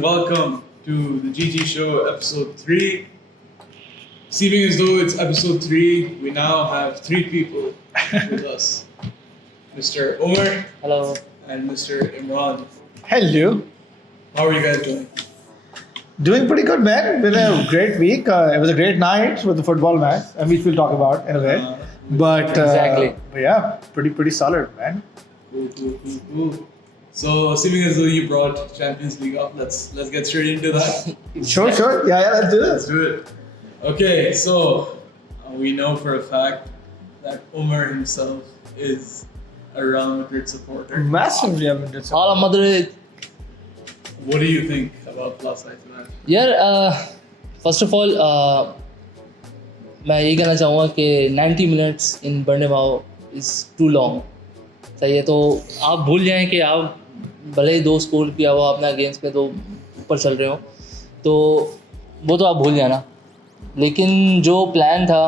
and welcome to the GG Show episode 3. Seeming as though it's episode 3, we now have 3 people with us. Mr. Umer. Hello. And Mr. Imran. Hello. How are you guys doing? Doing pretty good, man. Been a great week. It was a great night with the football match, and which we'll talk about in a bit. But Exactly. yeah, pretty solid, man. Cool. So, seeming as though you brought Champions League up, let's get straight into that. Sure. Yeah, let's do Let's this. do it. Okay, so we know for a fact that Umer himself is a Real Madrid supporter. Massive Real Madrid. All Madrid. What do you think about Plus I tonight? यार first of all मैं यही कहना चाहूँगा कि 90 minutes in Bernabeu is too long. सही है, तो आप भूल जाएं कि आप भले ही 2 स्कोर किया हुआ अपना गेम्स में तो ऊपर चल रहे हो, तो वो तो आप भूल जाना. लेकिन जो प्लान था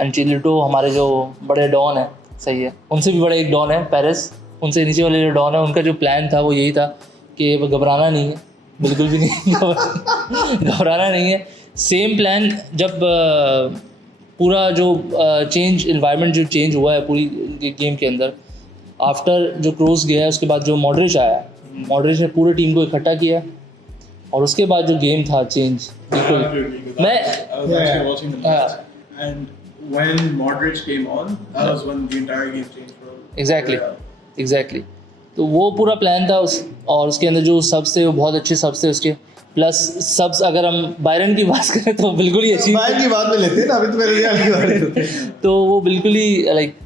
एंचिलिटो हमारे जो बड़े डॉन हैं, सही है, उनसे भी बड़े एक डॉन है पेरिस, उनसे नीचे वाले जो डॉन है, उनका जो प्लान था वो यही था कि घबराना नहीं है, बिल्कुल भी नहीं घबराना नहीं है. सेम प्लान जब पूरा जो चेंज इन्वायरमेंट जो चेंज हुआ है पूरी गेम के अंदर, आफ्टर जो क्रोस गया है उसके बाद जो मॉडरिच आया, मॉडरिच ने पूरी टीम को इकट्ठा किया और उसके बाद जो गेम था चेंज बिल्कुल. I was actually watching the match, and when Modric came on, that was when the entire game changed for Real. Exactly. तो वो पूरा प्लान था और उसके अंदर जो सब्स थे वो बहुत अच्छे सब्स थे उसके. प्लस सब्स अगर हम बायरन की बात करें तो बिल्कुल ही अच्छी, बायरन की बात में लेते हैं ना, अभी तो मेरे रियल की बात लेते हैं. तो वो बिल्कुल ही लाइक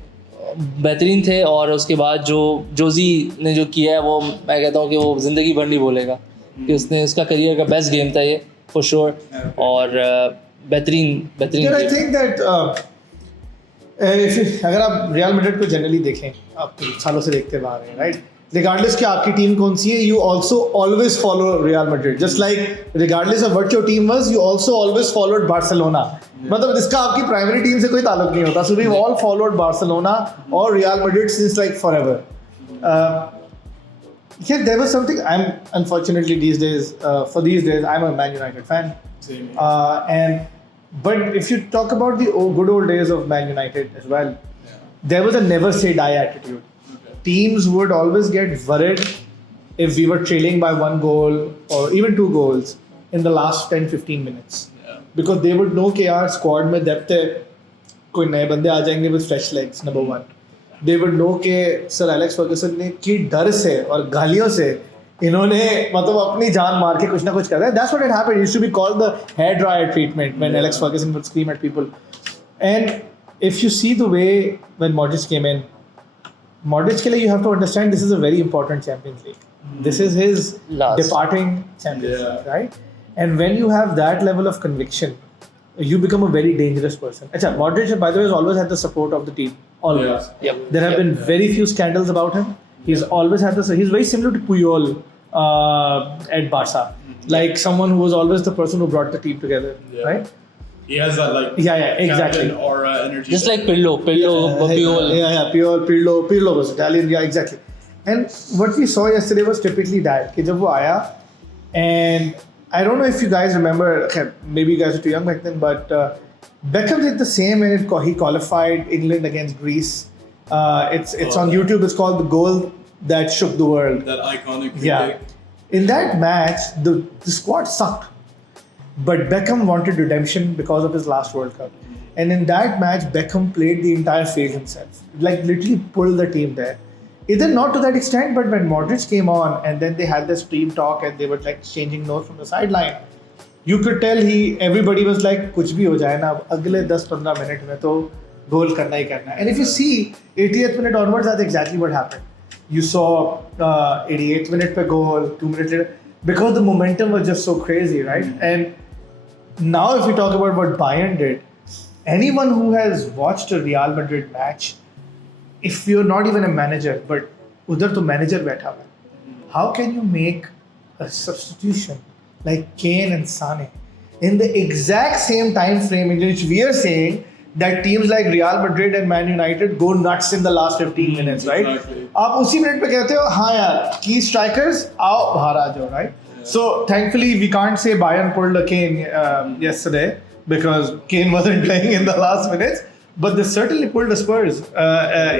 बेहतरीन थे. और उसके बाद जो जोजी ने जो किया है वो मैं कहता हूँ कि वो ज़िंदगी भर नहीं भूलेगा कि उसने उसका करियर का बेस्ट गेम था ये फॉर श्योर. और बेहतरीन आई थिंक दैट अगर आप रियल मैड्रिड को जनरली देखें, आप सालों से देखते आ रहे हैं, राइट, रिगार्डलेस कि आपकी टीम कौन सी है, you also always follow real Madrid. Just like regardless of what your team was, you also always followed Barcelona. मतलब इसका आपकी प्राइमरी टीम से कोई ताल्लुक नहीं होता. So we all followed Barcelona और Real Madrid since like forever. Yeah, there was something. I'm unfortunately these days, I'm a Man United fan. Same. But if you talk about the good old days of Man United as well, there was a never say die attitude. Okay. Teams would always get worried if we were trailing by 1 goal or even 2 goals in the last 10-15 minutes. Yeah. Because they would know कि यार squad में depth है, कोई नए बंदे आ जाएंगे with fresh legs. Number 1. They would know कि sir Alex Ferguson ने की डर से और गालियों से इन्होंने मतलब अपनी जान मार के कुछ ना कुछ कर रहा है. That's what had happened. It used to be called the hair dryer treatment when Alex Ferguson would scream at people. And if you see the way when Modric came in, Modric के लिए you have to understand this is a very important Champions League. This is his departing Champions League, right? And when you have that level of conviction, you become a very dangerous person. Achha, Modric, by the way, has always had the support of the team. Always. Yep. There have been very few scandals about him. He's always had this. He's very similar to Puyol at Barca. Like someone who was always the person who brought the team together, right? He has that like exactly. captain aura, energy. just like Pirlo, Puyol. Pirlo was Italian. Yeah, exactly. And what we saw yesterday was typically that. कि जब वो आया, and I don't know if you guys remember. Okay, maybe you guys were too young back then, but Beckham did the same when he qualified England against Greece. It's on YouTube. It's called the goal that shook the world. That iconic. Yeah. In that match, the squad sucked, but Beckham wanted redemption because of his last World Cup. And in that match, Beckham played the entire field himself, like literally pulled the team there. Either not to that extent, but when Modric came on, and then they had this team talk, and they were like exchanging notes from the sideline. You could tell everybody was like, कुछ भी हो जाए ना, अगले 10-15 minute में तो गोल करना ही करना है. And if you see 80th minute onwards, that's exactly what happened. You saw 88th minute पे goal, 2 minutes later, because the momentum was just so crazy, right? And now if we talk about what Bayern did, anyone who has watched a Real Madrid match, if you're not even a manager, but उधर तो manager बैठा हुआ है, how can you make a substitution like Kane and Sane in the exact same time frame in which we are saying that teams like Real Madrid and Man United go nuts in the last 15 minutes, right? Exactly. आप उसी minute पे कहते हो हाँ यार, key strikers आओ बाहर आ जाओ, right? So thankfully we can't say Bayern pulled a Kane yesterday because Kane wasn't playing in the last minutes. But they certainly pulled the Spurs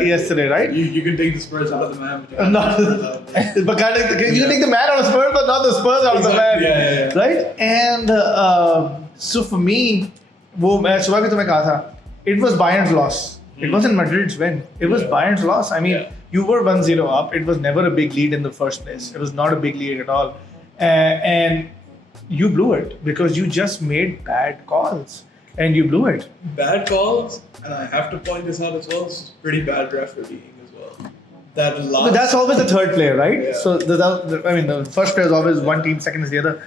yesterday, right? You can take the Spurs out of the man. Not, but you can take the man out of Spurs, but not the Spurs out of the man. Yeah. Right? And so for me, it was Bayern's loss. It wasn't Madrid's win. It was Bayern's loss. I mean, you were 1-0 up. It was never a big lead in the first place. It was not a big lead at all. And you blew it because you just made bad calls. And you blew it. Bad calls, and I have to point this out as well, it's pretty bad refereeing as well. But that's always the third player, right? Yeah. So, the first player is always one team, second is the other.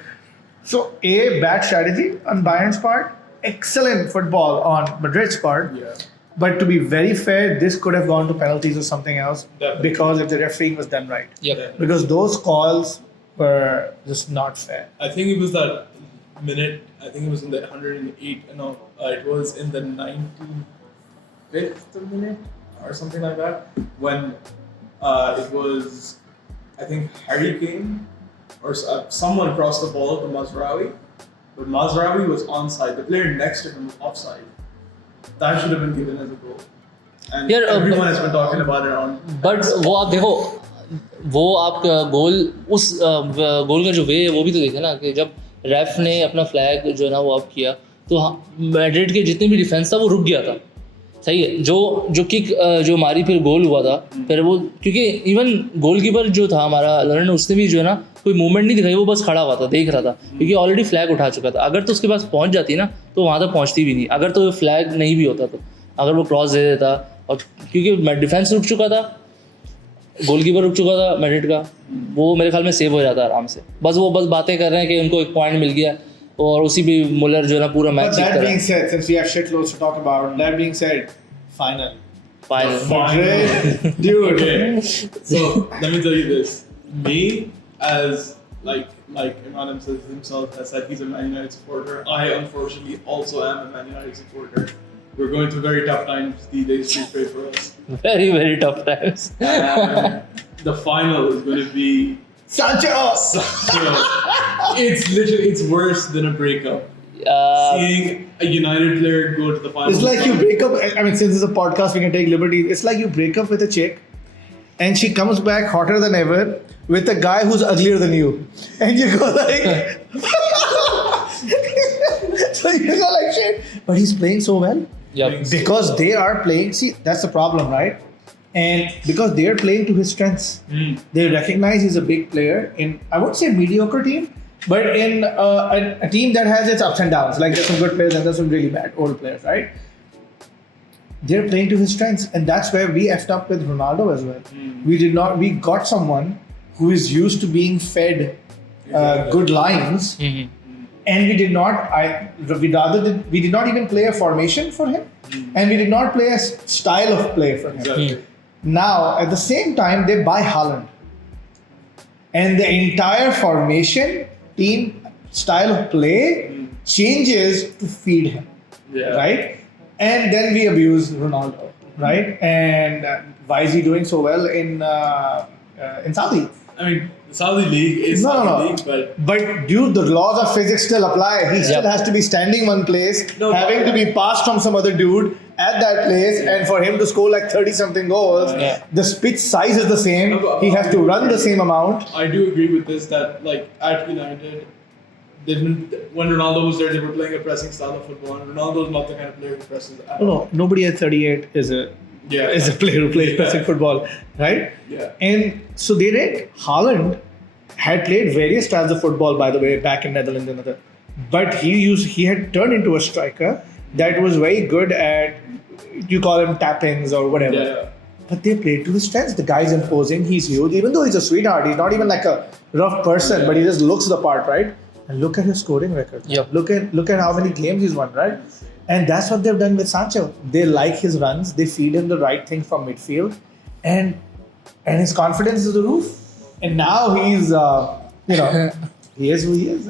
So, bad strategy on Bayern's part, excellent football on Madrid's part. Yeah. But to be very fair, this could have gone to penalties or something else. Definitely. Because if the refereeing was done right. Yep. Because those calls were just not fair. I think it was that minute, I think it was in the 108, no, it was in the 95th minute or something like that, when it was, I think, Harry Kane or someone crossed the ball to Mazraoui, but Mazraoui was onside. The player next to him was offside. That should have been given as a goal. And everyone has been talking about it on. But वो आप देखो, वो आपका गोल उस गोल का जो वे है वो भी तो देखे ना कि जब रेफ ने अपना फ्लैग जो है ना वो अप किया तो मैड्रिड के जितने भी डिफेंस था वो रुक गया था, सही है। जो किक जो मारी फिर गोल हुआ था, फिर वो क्योंकि इवन गोलकीपर जो था हमारा लर्न, उसने भी जो है ना कोई मूवमेंट नहीं दिखाई, वो बस खड़ा हुआ था, देख रहा था, क्योंकि ऑलरेडी फ्लैग उठा चुका था। अगर तो उसके पास पहुंच जाती ना तो वहाँ तक पहुँचती भी नहीं, अगर तो फ्लैग नहीं भी होता तो, अगर वो क्रॉस दे देता, और क्योंकि डिफेंस रुक चुका था, गोलकीपर रुक चुका था मैड्रिड का, वो मेरे ख्याल में सेव हो जाता आराम से। बस बातें कर रहे हैं कि उनको एक पॉइंट मिल गया और उसी भी मुलर जो है ना पूरा मैच जीत कर रहा है। That being said, since we have shitloads to talk about, that being said, final. Dude. Okay. So let me tell you this. Me, as like Imran himself has said, he's a Man United supporter. I unfortunately also am a Man United supporter. We're going through very tough times these days. Please pray for us. Very, very tough times. The final is going to be Sancho! It's worse than a breakup. Seeing a United player go to the final. It's like you break up. I mean, since it's a podcast, we can take liberties. It's like you break up with a chick, and she comes back hotter than ever with a guy who's uglier than you, and you go like, so you go like shit. But he's playing so well. Yeah. Because they are playing. See, that's the problem, right? And because they are playing to his strengths, they recognize he's a big player in, I won't say mediocre team, but in a team that has its ups and downs. Like there's some good players and there's some really bad old players, right? They're playing to his strengths, and that's where we effed up with Ronaldo as well. We got someone who is used to being fed good lines, and we did not even play a formation for him, and we did not play a style of play for him. Exactly. Now, at the same time, they buy Haaland, and the entire formation, team, style of play changes to feed him, right? And then we abuse Ronaldo, right? And why is he doing so well in Saudi? I mean, the Saudi League is Saudi League, but dude, the laws of physics still apply. He still has to be standing one place, having to be passed from some other dude at that place, and for him to score like 30-something goals, the pitch size is the same. He has to run the same amount. I do agree with this, that like at United, when Ronaldo was there, they were playing a pressing style of football, and Ronaldo is not the kind of player who presses at all. No, nobody at 38 is a player who plays pressing football, right? Yeah. And so they did. Haaland had played various styles of football, by the way, back in Netherlands and other. But he had turned into a striker that was very good at, you call him tap-ins or whatever. Yeah. But they played to his strengths. The guy's imposing. He's huge. Even though he's a sweetheart, he's not even like a rough person, but he just looks the part, right? And look at his scoring record. Yep. Look at how many games he's won, right? And that's what they've done with Sancho. They like his runs. They feed him the right thing from midfield, and his confidence is the roof. And now he's, he is who he is.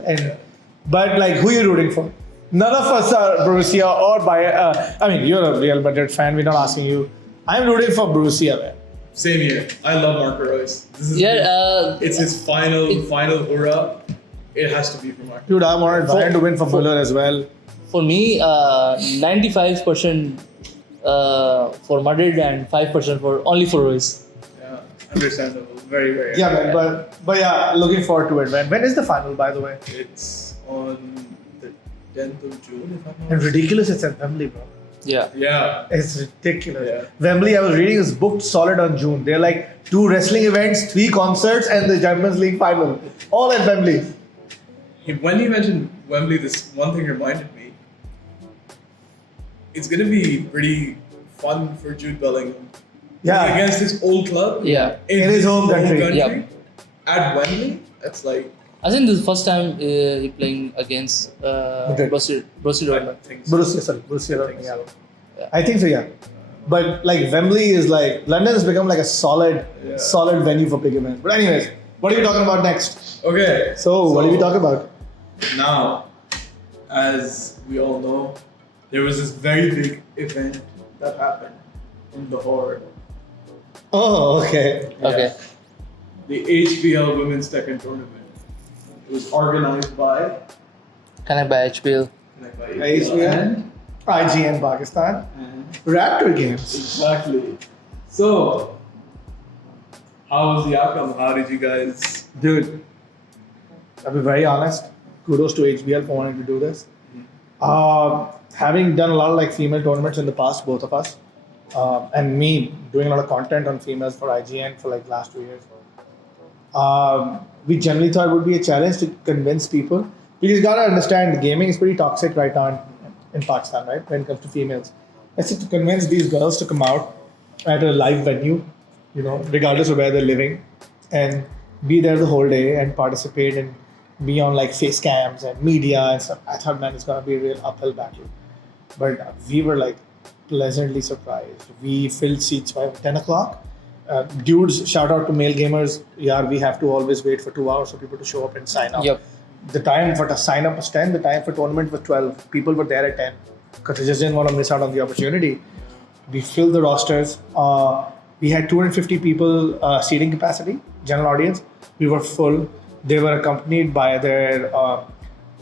But like, who are you rooting for? None of us are Borussia or Bayern. I mean, you're a Real Madrid fan. We're not asking you. I'm rooting for Borussia, man. Same here. I love Marco Reus. This is it's his final hurrah. it has to be for Martin. Dude, I wanted Bayern to win for Muller as well. For me, 95% for Madrid and 5% for Royce. Yeah, understandable. Very, very. Yeah, man, but yeah, looking forward to it, man. When is the final, by the way? It's on the 10th of June, if I'm not And ridiculous, it's at Wembley, bro. Yeah. Yeah. It's ridiculous. Yeah. Wembley, I was reading, is booked solid on June. They're like 2 wrestling events, 3 concerts, and the Champions League final. All at Wembley. When you mentioned Wembley, this one thing reminded me. It's gonna be pretty fun for Jude Bellingham. Yeah. Playing against his old club. Yeah. In his home country. Yeah. At Wembley, that's like. I think this is the first time he playing against Madrid. Borussia I Dortmund. think so. Borussia, I think so. Yeah. I think so, yeah. But like Wembley is like, London has become like a solid venue for big events. But anyways, what are we talking about next? Okay. So what are we talking about? Now, as we all know, there was this very big event that happened in Lahore. Oh, okay. Okay. The HBL Women's Tekken Tournament. It was organized by Can I buy HBL? HBL? IGN Pakistan. and Raptor Games. exactly. So, how was the outcome? How did you guys? Dude, I'll be very honest. Kudos to HBL for wanting to do this. Having done a lot of like female tournaments in the past, both of us, and me doing a lot of content on females for IGN for like last 2 years, we generally thought it would be a challenge to convince people. Because you gotta understand, gaming is pretty toxic right now in Pakistan, right? When it comes to females, it's to convince these girls to come out at a live venue, you know, regardless of where they're living, and be there the whole day and participate and be on like face cams and media and stuff. I thought, man, it's gonna be a real uphill battle, but we were like pleasantly surprised. We filled seats by 10 o'clock. Dudes, shout out to male gamers. Yeah, we have to always wait for 2 hours for people to show up and sign up. Yep. The time for the sign up was 10, the time for tournament was 12. People were there at 10 because they just didn't want to miss out on the opportunity. We filled the rosters. We had 250 people seating capacity, general audience. We were full. They were accompanied by their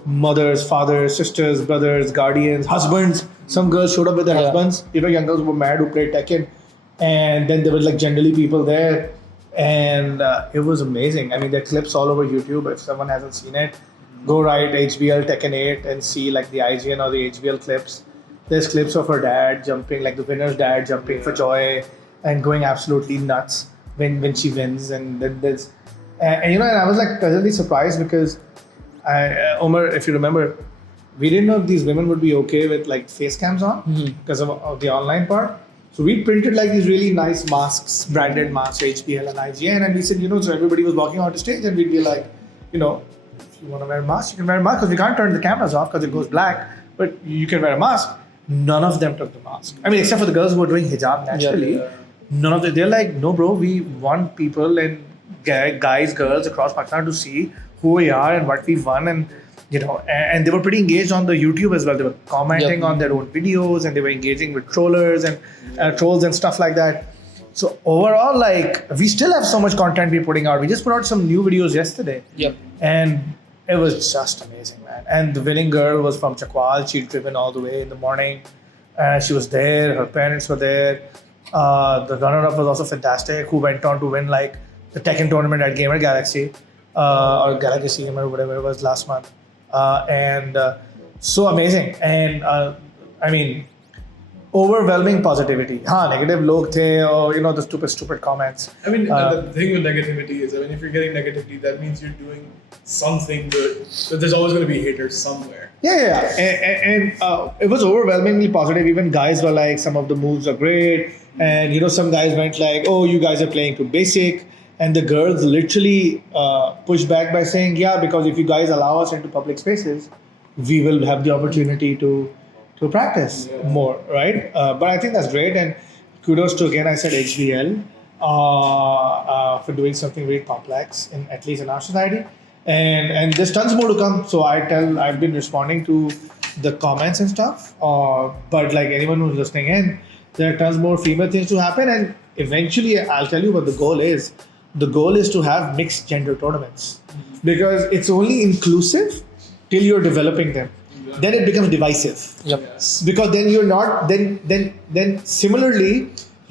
mothers, fathers, sisters, brothers, guardians, husbands. Some girls showed up with their husbands. You know, young girls who were mad who played Tekken. And then there were like generally people there. And it was amazing. I mean, there are clips all over YouTube. If someone hasn't seen it, go write HBL Tekken 8 and see like the IGN or the HBL clips. There's clips of her dad jumping, like the winner's dad jumping for joy and going absolutely nuts when she wins. And then there's, and you know, and I was like pleasantly surprised because Umer, if you remember, we didn't know if these women would be okay with like face cams on because of the online part. So we printed like these really nice masks, branded masks, HBL and IGN, and we said, you know, so everybody was walking on the stage, and we'd be like, you know, if you want to wear a mask, you can wear a mask because we can't turn the cameras off because it goes black, but you can wear a mask. None of them took the mask. I mean, except for the girls who were doing hijab naturally. Yeah. None of them. They're like, no, bro, we want people and guys, girls across Pakistan to see who we are and what we've won, and you know, and they were pretty engaged on the YouTube as well. They were commenting on their own videos, and they were engaging with trollers and trolls and stuff like that. So overall, like, we still have so much content we're putting out. We just put out some new videos yesterday. Yep. And it was just amazing, man. And the winning girl was from Chakwal. She'd driven all the way in the morning. She was there. Her parents were there. The runner-up was also fantastic, who went on to win like the Tekken tournament at Gamer Galaxy or Galaxy Gamer, whatever it was last month. And so amazing. And I mean, overwhelming positivity. Negative log the, or you know, the stupid comments. I mean, the thing with negativity is, I mean, if you're getting negativity, that means you're doing something good. But there's always going to be haters somewhere. Yeah. And it was overwhelmingly positive. Even guys were like, some of the moves are great. And you know, some guys went like, oh, you guys are playing too basic. And the girls literally pushed back by saying, yeah, because if you guys allow us into public spaces, we will have the opportunity to practice more, right? But I think that's great. And kudos to, again, I said HBL for doing something very complex, at least in our society. And there's tons more to come. So I've been responding to the comments and stuff. But like anyone who's listening in, there are tons more female things to happen. And eventually, I'll tell you what the goal is. The goal is to have mixed gender tournaments. because it's only inclusive till you're developing them. Then it becomes divisive. Yep. Because then you're not then similarly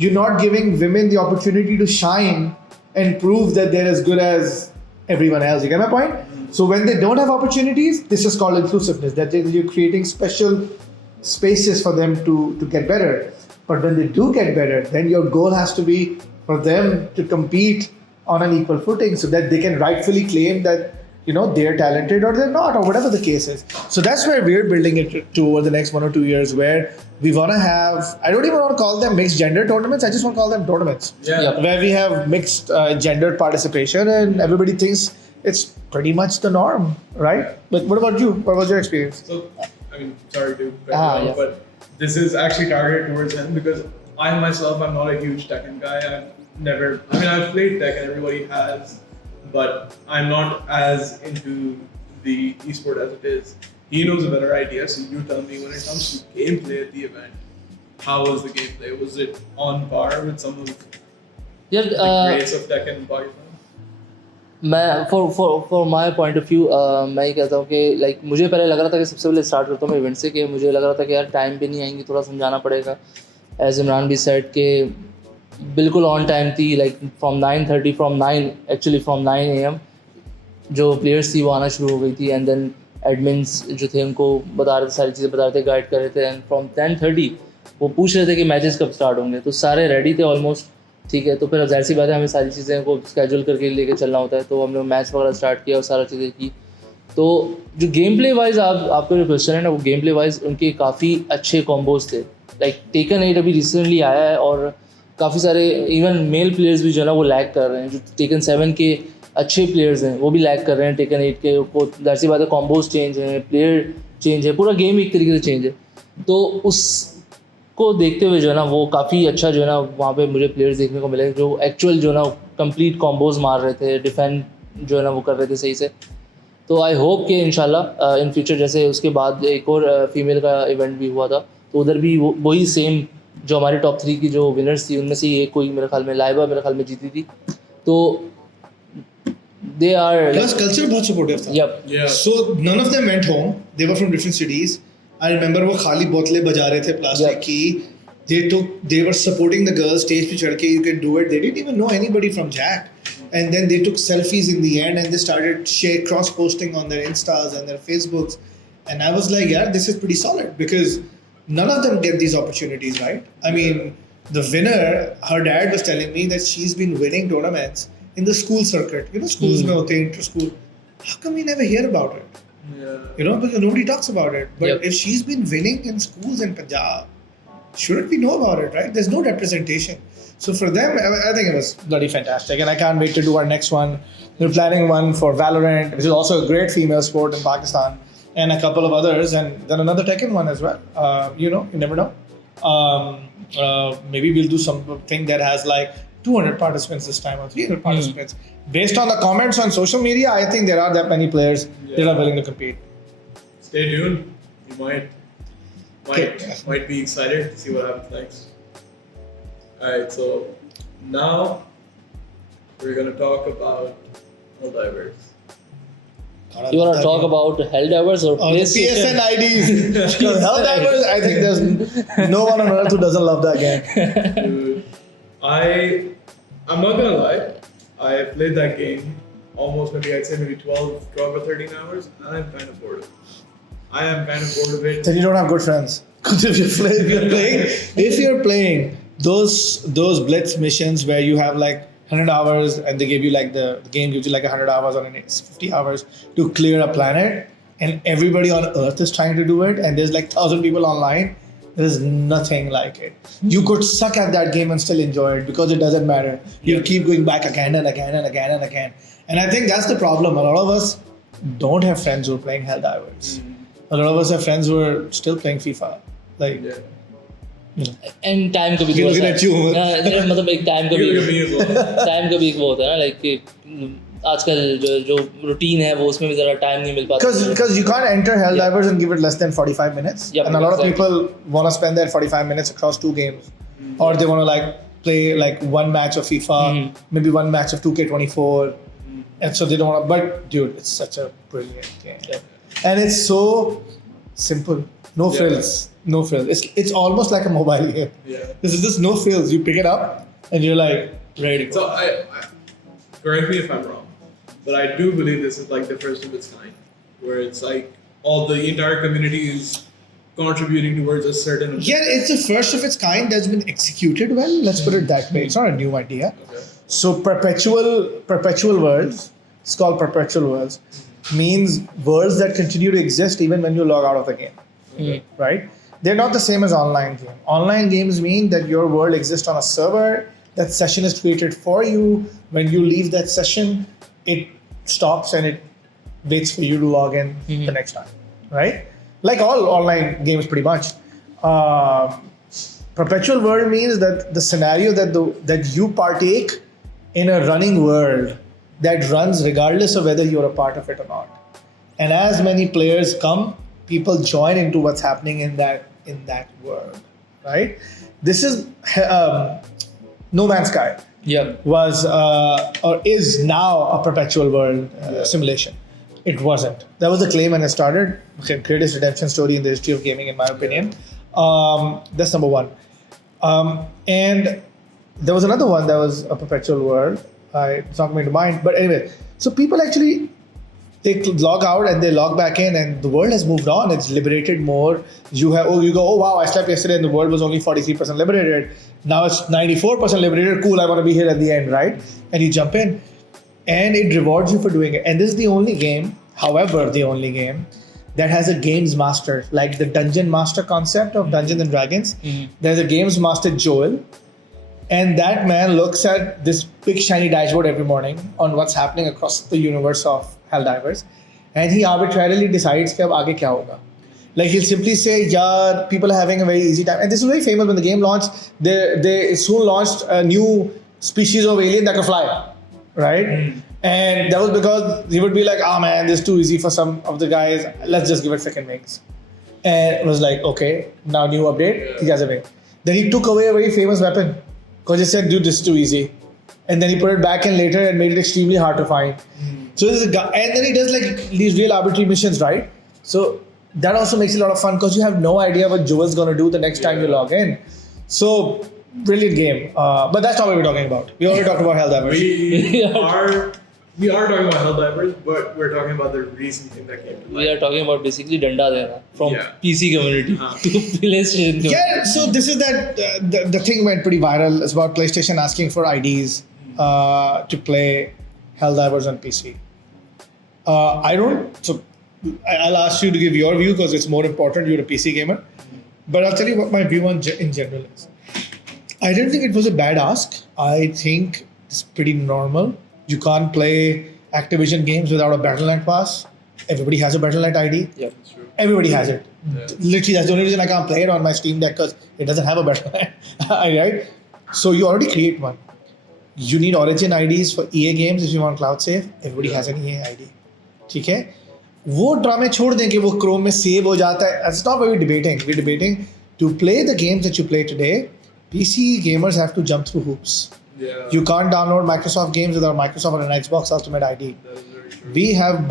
you're not giving women the opportunity to shine and prove that they're as good as everyone else. You get my point? So when they don't have opportunities, this is called inclusiveness. That you're creating special spaces for them to get better. But when they do get better, then your goal has to be for them to compete on an equal footing so that they can rightfully claim that they're talented or they're not, or whatever the case is. So that's where we're building it to over the next 1 or 2 years, where we want to have, I don't even want to call them mixed gender tournaments, I just want to call them tournaments. Yeah. Where we have mixed gendered participation and everybody thinks it's pretty much the norm, right? But what about you? What was your experience? So, I mean, sorry to cut you Ah, off, yeah. but this is actually targeted towards him because I myself, I'm not a huge Tekken guy. I've played Tekken, everybody has, but I'm not as into the esport as it is. He knows a better idea, so you tell me when it comes to gameplay at the event, how was the gameplay? Was it on par with some of the यार greats of Tekken in Pakistan? मैं for my point of view मैं ये कहता हूँ कि like मुझे पहले लग रहा था कि सबसे पहले स्टार्ट करता हूँ मैं इवेंट से, कि मुझे लग रहा था कि यार टाइम पे नहीं आएंगी, थोड़ा समझाना पड़ेगा. एज इमरान भी सेट के बिल्कुल ऑन टाइम थी, लाइक फ्रॉम 9 AM जो प्लेयर्स थी वो आना शुरू हो गई थी. एंड देन एडमिन्स जो थे उनको बता रहे थे, सारी चीज़ें बता रहे थे, गाइड कर रहे थे. एंड फ्रॉम 10:30 वो पूछ रहे थे कि मैचेस कब स्टार्ट होंगे, तो सारे रेडी थे ऑलमोस्ट. ठीक है, तो फिर जाहिर सी बात है हमें सारी चीज़ें को स्केड्यूल करके लेके चलना होता है. तो हमने मैच वगैरह स्टार्ट किया और सारा चीज़ें की. तो जो गेम प्ले वाइज आपका जो क्वेश्चन है ना, वो गेम प्ले वाइज उनके काफ़ी अच्छे कॉम्बोज थे. लाइक टेकन 8 अभी रिसेंटली आया है और काफ़ी सारे इवन मेल प्लेयर्स भी जो है ना वो लैग कर रहे हैं. जो टेकन 7 के अच्छे प्लेयर्स हैं वो भी लैग कर रहे हैं टेकन 8 के. वो जाहिर सी बात है कॉम्बोज चेंज हैं, प्लेयर चेंज है, पूरा गेम एक तरीके से चेंज है. तो उसको देखते हुए जो है ना वो काफ़ी अच्छा जो है ना वहाँ पे मुझे प्लेयर्स देखने को मिले जो एक्चुअल जो है ना कंप्लीट कॉम्बोज मार रहे थे, डिफेंड जो है ना वो कर रहे थे सही से. तो आई होप कि इंशाल्लाह इन फ्यूचर, जैसे उसके बाद एक और फीमेल का इवेंट भी हुआ था, तो उधर भी वही सेम जो हमारी टॉप 3 की जो विनर्स थी उनमें से एक कोई मेरे ख्याल में लाइबा मेरे ख्याल में जीती थी. तो they are Plus culture बहुत supportive था. yep. Yeah. So none of them went home. They were from different cities. I remember वो खाली बोतलें बजा रहे थे प्लास्टिक की. They were supporting the girls. Stage पे चढ़ के you can do it. They didn't even know anybody from Jack. And then they took selfies in the end and they started cross posting on their Instas and their Facebooks. And I was like, yeah, this is pretty solid because none of them get these opportunities, right? I mean, the winner, her dad was telling me that she's been winning tournaments in the school circuit. Schools में होते हैं inter-school. How come we never hear about it? Yeah. Because nobody talks about it. But Yep. if she's been winning in schools in Punjab, shouldn't we know about it, right? There's no representation. So for them, I think it was bloody fantastic. And I can't wait to do our next one. We're planning one for Valorant, which is also a great female sport in Pakistan, and a couple of others, and then another Tekken one as well. You never know. Maybe we'll do something that has like 200 participants this time or 300 participants. Based on the comments on social media, I think there are that many players that are willing to compete. Stay tuned. You might be excited to see what happens next. Alright, so now we're gonna talk about Helldivers. You want to talk about Helldivers or The PlayStation? PSN IDs. Helldivers, I think there's no one on earth who doesn't love that game. Dude, I'm not gonna lie. I played that game almost maybe 12 or 13 hours, and I'm kind of bored of it. I am kind of bored of it. Then you don't have good friends. Because if you're playing those blitz missions where you have like 100 hours and they give you like the game gives you like 100 hours or 50 hours to clear a planet, and everybody on Earth is trying to do it, and there's like 1,000 people online. There is nothing like it. You could suck at that game and still enjoy it because it doesn't matter. You'll keep going back again and again and again and again. And I think that's the problem. A lot of us don't have friends who are playing Helldivers. A lot of us have friends who are still playing FIFA. Like, And time कभी You're looking at you, Umar. मतलब एक time You कभी look at me as well. Time कभी एक वो होता है ना, लाइक आजकल जो रूटीन है वो उसमें भी ज़रा टाइम नहीं मिल पाता. because you can't enter Helldivers and give it less than 45 minutes. Yep, And a lot of exactly. people want to spend that 45 minutes across 2 games. Or they want to like play like one match of FIFA, maybe one match of 2K24. And so they don't want to, but dude, it's such a brilliant game. Yeah. And it's so simple. No Yeah. frills. No frills. It's almost like a mobile game. Yeah. This is just no frills. You pick it up and you're like ready to go. So I correct me if I'm wrong, but I do believe this is like the first of its kind, where it's like the entire community is contributing towards a certain. Yeah, it's the first of its kind that's been executed well. Let's put it that way. It's not a new idea. Okay. So perpetual worlds, it's called perpetual worlds, means worlds that continue to exist even when you log out of the game, right? They're not the same as online game. Online games mean that your world exists on a server, that session is created for you. When you leave that session, it stops and it waits for you to log in the next time, right? Like all online games pretty much. Perpetual world means that the scenario that you partake in a running world that runs regardless of whether you're a part of it or not. And as many players come, people join into what's happening in that world, right? This is No Man's Sky Yeah. was or is now a perpetual world simulation. It wasn't. That was the claim when it started. Okay, greatest redemption story in the history of gaming, in my opinion. That's number one. And there was another one that was a perpetual world. It's not coming to mind. But anyway, so people actually, they log out and they log back in, and the world has moved on. It's liberated more. You go, oh wow, I slept yesterday and the world was only 43% liberated. Now it's 94% liberated. Cool, I want to be here at the end, right? And you jump in, and it rewards you for doing it. And this is the only game, however, the only game that has a games master, like the dungeon master concept of Dungeons and Dragons. There's a games master, Joel. And that man looks at this big shiny dashboard every morning on what's happening across the universe of Helldivers, and he arbitrarily decides कि अब आगे क्या होगा. Like he'll simply say, yeah, people are having a very easy time. And this is very famous. When the game launched, they soon launched a new species of alien that can fly, right? And that was because he would be like, oh man, this is too easy for some of the guys. Let's just give it second wings. And it was like, okay, now new update, he has a wing. Then he took away a very famous weapon because he said, dude, this is too easy. And then he put it back in later and made it extremely hard to find. So there's a guy, and then he does like these real arbitrary missions, right? So that also makes it a lot of fun because you have no idea what Joel's gonna do the next time you log in. So brilliant game. But that's not what we're talking about. We already talked about Helldivers. We are talking about Helldivers, but we're talking about the recent thing that came to light. We are talking about basically Danda Dena from Yeah. PC community to PlayStation community. Yeah, so this is that the thing went pretty viral. It's about PlayStation asking for IDs to play Helldivers on PC. I'll ask you to give your view because it's more important. You're a PC gamer. But I'll tell you what my view in general is. I don't think it was a bad ask. I think it's pretty normal. You can't play Activision games without a Battle.net pass. Everybody has a Battle.net ID. Yeah. That's true. Everybody has it. Yeah. Literally, that's the only reason I can't play it on my Steam Deck because it doesn't have a Battle.net. Right? So you already create one. You need Origin IDs for EA games if you want cloud save. Everybody has an EA ID. ठीक है? वो ड्रामे छोड़ दें कि वो Chrome में save हो जाता है. That's not what we're debating. We're debating to play the games that you play today. PC gamers have to jump through hoops. Yeah. You can't download Microsoft games without Microsoft or an Xbox Ultimate ID. That is very true. We have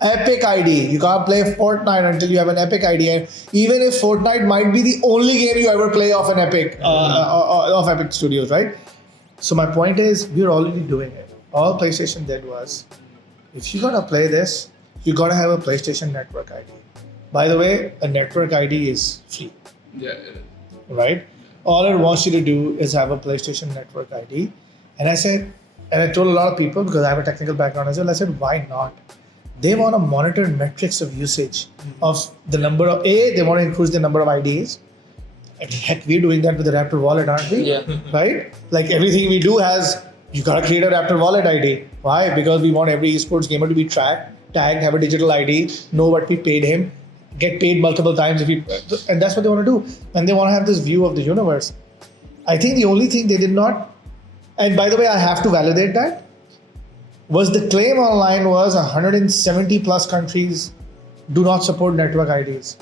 Epic ID. You can't play Fortnite until you have an Epic ID. And even if Fortnite might be the only game you ever play off an Epic, of Epic Studios, right? So my point is, we're already doing it. All PlayStation did was, if you're gonna play this, you gotta have a PlayStation Network ID. By the way, a network ID is free, Yeah, it is. right? All it wants you to do is have a PlayStation Network ID. And I said, and I told a lot of people, because I have a technical background as well, I said, why not? They want to monitor metrics of usage of the number of, they want to increase the number of IDs. And heck, we're doing that with the Raptor wallet, aren't we? Yeah. Right? Like everything we do has, you gotta create a Raptor wallet ID. Why? Because we want every esports gamer to be tagged, have a digital ID, know what we paid him, get paid multiple times and that's what they want to do. And they want to have this view of the universe. I think the only thing they did not, and by the way, I have to validate that, was the claim online was 170 plus countries do not support network IDs.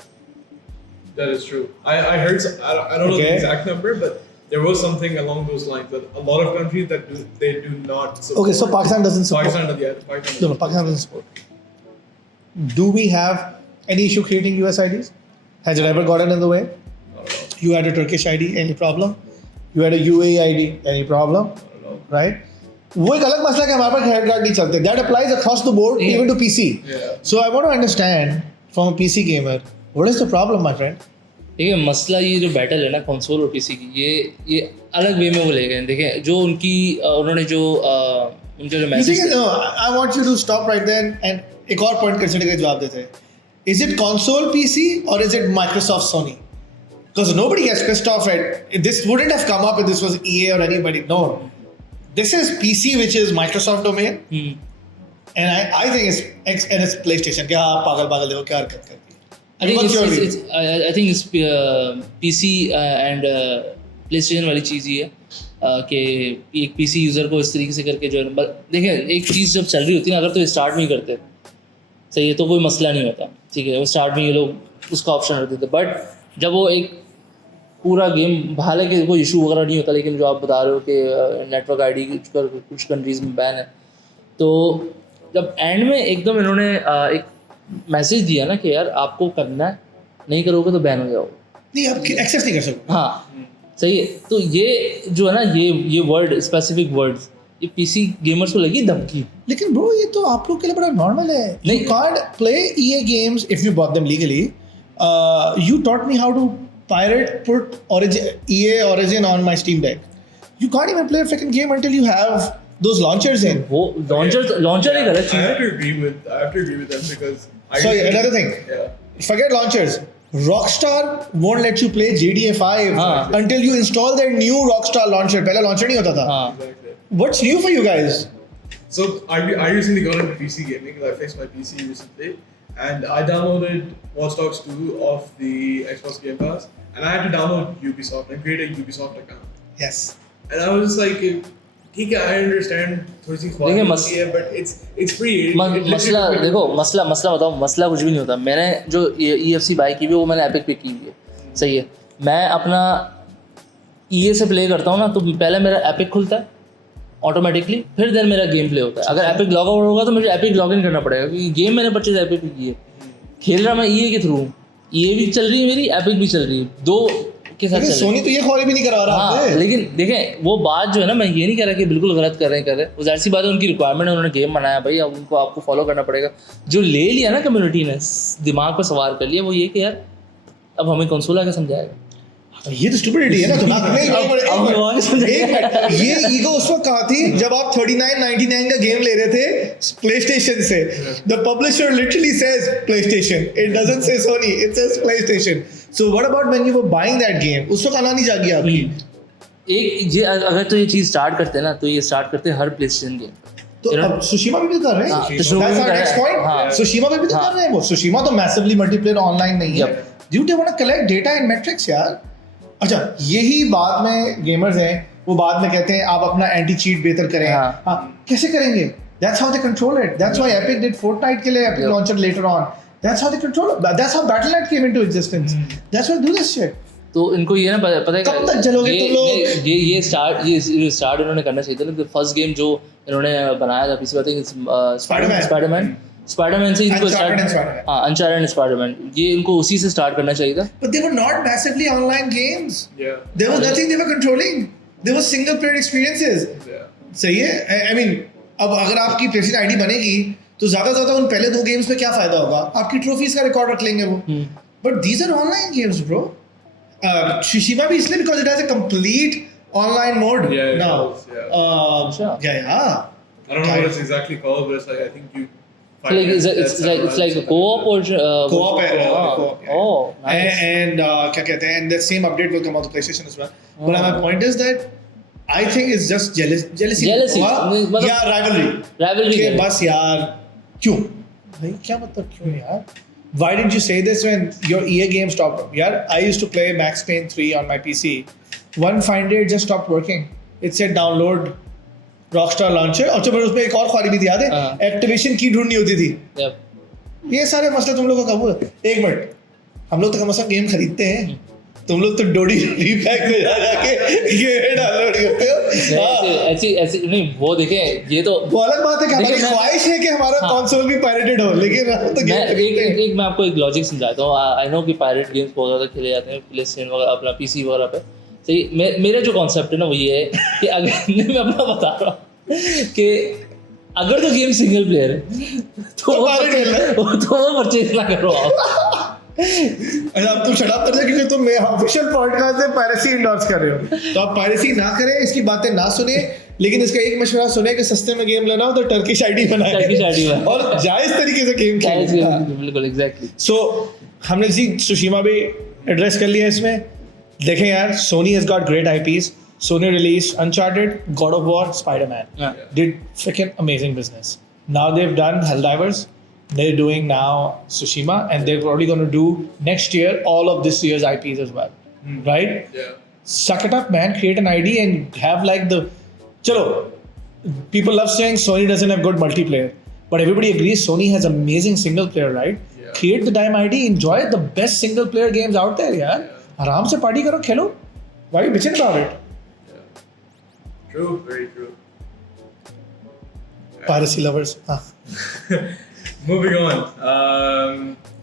That is true. I heard. I don't know the Okay. exact number, but there was something along those lines that a lot of countries that they do not support. Okay, so Pakistan doesn't support. Pakistan No, Pakistan doesn't support. Do we have any issue creating US IDs? Has it ever gotten in the way? You had a Turkish ID, any problem? You had a UAE ID, any problem? Right? वो एक अलग मसला है कि हमारे पास head guard नहीं चलते. That applies across the board, even to PC. Yeah. So I want to understand from a PC gamer, what is the problem, my friend? देखिए मसला ये जो बैटल है ना कंसोल और पीसी की ये अलग वे में वो ले गए हैं. देखिए जो उनकी उन्होंने जो उनका जो message I want you to stop right there and एक और पॉइंट कंसीडर करके जवाब देते हैं. Is it console PC or is it Microsoft Sony? Because nobody gets pissed off at this. Wouldn't have come up if this was EA or anybody. No, this is PC, which is Microsoft domain, and I think it's PlayStation. क्या पागल देखो क्या हरकत करती है. I think it's PC and PlayStation वाली चीज़ ही है कि एक PC यूज़र को इस तरीके से करके जो है देखें एक चीज़ जब चल रही होती है ना अगर तो स्टार्ट में ही करते सही है तो कोई मसला नहीं होता. ठीक है वो स्टार्ट में ये लोग उसका ऑप्शन रखते थे. बट जब वो एक पूरा गेम हालांकि कोई इशू वगैरह नहीं होता लेकिन जो आप बता रहे हो कि नेटवर्क आईडी कुछ कंट्रीज़ में बैन है तो जब एंड में एकदम इन्होंने एक मैसेज दिया ना कि यार आपको करना है नहीं करोगे तो बैन हो जाओगे. नहीं आप एक्सेस नहीं कर सकते. हाँ सही है. तो ये जो है ना ये वर्ड स्पेसिफिक वर्ड्स ये पीसी गेमर्स को लगी धमकी. लेकिन ब्रो ये तो आप लोग के लिए बड़ा नॉर्मल है. You can't play EA games if you bought them legally. You taught me how to put EA Origin on my Steam Deck. You can't even play a freaking game until you have those launchers in. वो launcher ही गलत I cheese have है. to agree with them because Sorry, another thing. Yeah. Forget launchers. Rockstar won't let you play GTA 5 until you install their new Rockstar launcher. पहले launcher नहीं होता था. हाँ Exactly. What's new for you guys? So I recently got into PC gaming because I fixed my PC recently, and I downloaded Watch Dogs 2 off the Xbox Game Pass, and I had to download Ubisoft and create a Ubisoft account. Yes. And I was just like, ठीक है, I understand थोड़ी सी ख्वाहिश होती है, but it's free. मसला देखो मसला बताओ. मसला कुछ भी नहीं होता. मैंने जो EFC बाई की हुई वो मैंने एपिक पे की हुई है. सही है. मैं अपना EA से प्ले करता हूँ ना तो पहले मेरा एपिक खुलता है ऑटोमेटिकली फिर देन मेरा गेम प्ले होता है. अगर एपिक लॉग आउट होगा तो मुझे एपिक लॉग इन करना पड़ेगा क्योंकि गेम मैंने परचेज एपिक पे की है. खेल रहा मैं EA के थ्रू. EA भी चल रही है मेरी एपिक भी चल रही है दो के साथ. सोनी तो ये ख्वारी भी नहीं करा रहा. हाँ लेकिन देखें वो बात जो है ना मैं ये नहीं कह रहा कि बिल्कुल गलत कर रहे हैं. वो जाहिर सी बात है उनकी रिक्वायरमेंट है. उन्होंने गेम बनाया भाई अब उनको आपको फॉलो करना पड़ेगा. जो ले लिया ना कम्युनिटी ने दिमाग पर सवार कर लिया वो ये कि यार अब हमें कंसोल आके समझाएगा. ये तो स्टूपिडिटी है ना. तो ये ईगो उस वक्त कहाँ थी जब आप 39.99 का गेम ले रहे थे PlayStation से. The publisher literally says PlayStation. It doesn't say Sony. It says PlayStation. So what about when you were buying that game? उस वक्त आना नहीं जागी आपकी. एक ये अगर तो ये चीज़ स्टार्ट करते हैं ना तो ये स्टार्ट करते हैं हर PlayStation गेम. तो अब सुशीमा भी कर रहे हैं. That's our next point. सुशीमा भी तो कर रहे हैं. वो सुशीमा तो massively multiplayer online नहीं है. Dude, they want to collect data and metrics यार. अच्छा यही बाद में गेमर्स हैं वो बाद में कहते हैं आप अपना एंटी चीट बेहतर करें. हाँ कैसे करेंगे? That's how they control it. That's why Epic did Fortnite के लिए Epic launcher later on. That's how they control it. That's how Battle.net came into existence. That's why they do this shit. तो इनको ये ना पता है कब तक चलोगे तुम लोग? ये स्टार्ट इन्होंने करना चाहिए था ना. फर्स्ट गेम जो इन्होंने बनाया था पीसी बात स्पाइडरमैन से इनको अनचार्टेड एंड स्पाइडरमैन ये इनको उसी से स्टार्ट करना चाहिए था. But they were not massively online games. Yeah. There was nothing they were controlling. There was single player experiences. Yeah. सही है. I mean अब अगर आपकी PlayStation ID बनेगी तो ज़्यादा उन पहले दो गेम्स पे क्या फ़ायदा होगा? आपकी ट्रॉफीज का रिकॉर्ड रख लेंगे वो. But these are online games, bro. Tsushima भी इसलिए because it has a complete online mode now. Yeah. I don't know what it's exactly called, but it's like I think you. It's like a co-op or co-op है. Oh, nice. And क्या कहते हैं? And the same update will come out to PlayStation as well. But my point is that I think it's just jealousy. या rivalry. कि बस यार क्यों? भाई क्या मतलब क्यों यार? Why didn't you say this when your EA game stopped? यार I used to play Max Payne 3 on my PC. One fine day it just stopped working. It said download Rockstar launcher. और फिर उसमें एक और ख्वारी भी थी याद है? Activation की ढूंढनी होती थी. ये सारे मसले तुम लोगों का कबूल. एक मिनट हम लोग तो कम से कम गेम खरीदते हैं. तुम लोग तो डोडी रीपैक में जाके ये डाउनलोड करते हो। ऐसी नहीं, वो देखें ये तो वो अलग बात है कि हमारी देखिए, ख्वाहिश है कि हमारा हाँ। कंसोल भी पायरेटेड हो, लेकिन हम तो मैं गेम एक मैं आपको एक लॉजिक समझाता हूँ। आई नो कि पायरेट गेम्स बहुत ज़्यादा खेले जाते हैं प्ले स्टेशन वगैरह, अपना पीसी वगैरह पे। सही, मेरा जो कॉन्सेप्ट है ना वो ये है कि अगर मैं अपना बता रहा हूँ कि अगर तो गेम सिंगल प्लेयर है तो वो परचेज ना करो आप। अब तुम शट अप कर दो, क्योंकि तुम ऑफिशियल पॉडकास्ट में पायरेसी इंडोर्स कर रहे हो, तो आप पायरेसी ना करें, इसकी बातें ना सुने, लेकिन इसका एक मशवरा सुने कि सस्ते में गेम लेना हो तो टर्किश आईडी बनाएं, टर्किश आईडी बनाएं और जायज तरीके से गेम खेलें। बिल्कुल एग्जैक्टली। सो हमने जी सुशीमा भी एड्रेस कर लिया इसमें। देखें यार, Sony has got great IPs. Sony released Uncharted, God of War, Spider-Man. Yeah. Did freaking amazing business. Now they've done Helldivers. They're doing now Tsushima, and they're probably going to do next year all of this year's IPs as well. Right? Yeah. Suck it up, man. Create an ID and have like the. Chalo. People love saying Sony doesn't have good multiplayer, but everybody agrees Sony has amazing single player, right? Yeah. Create the damn ID. Enjoy the best single player games out there, yaar. आराम से party करो, खेलो. Why are you bitching about it? True, very true. Piracy lovers. Moving on.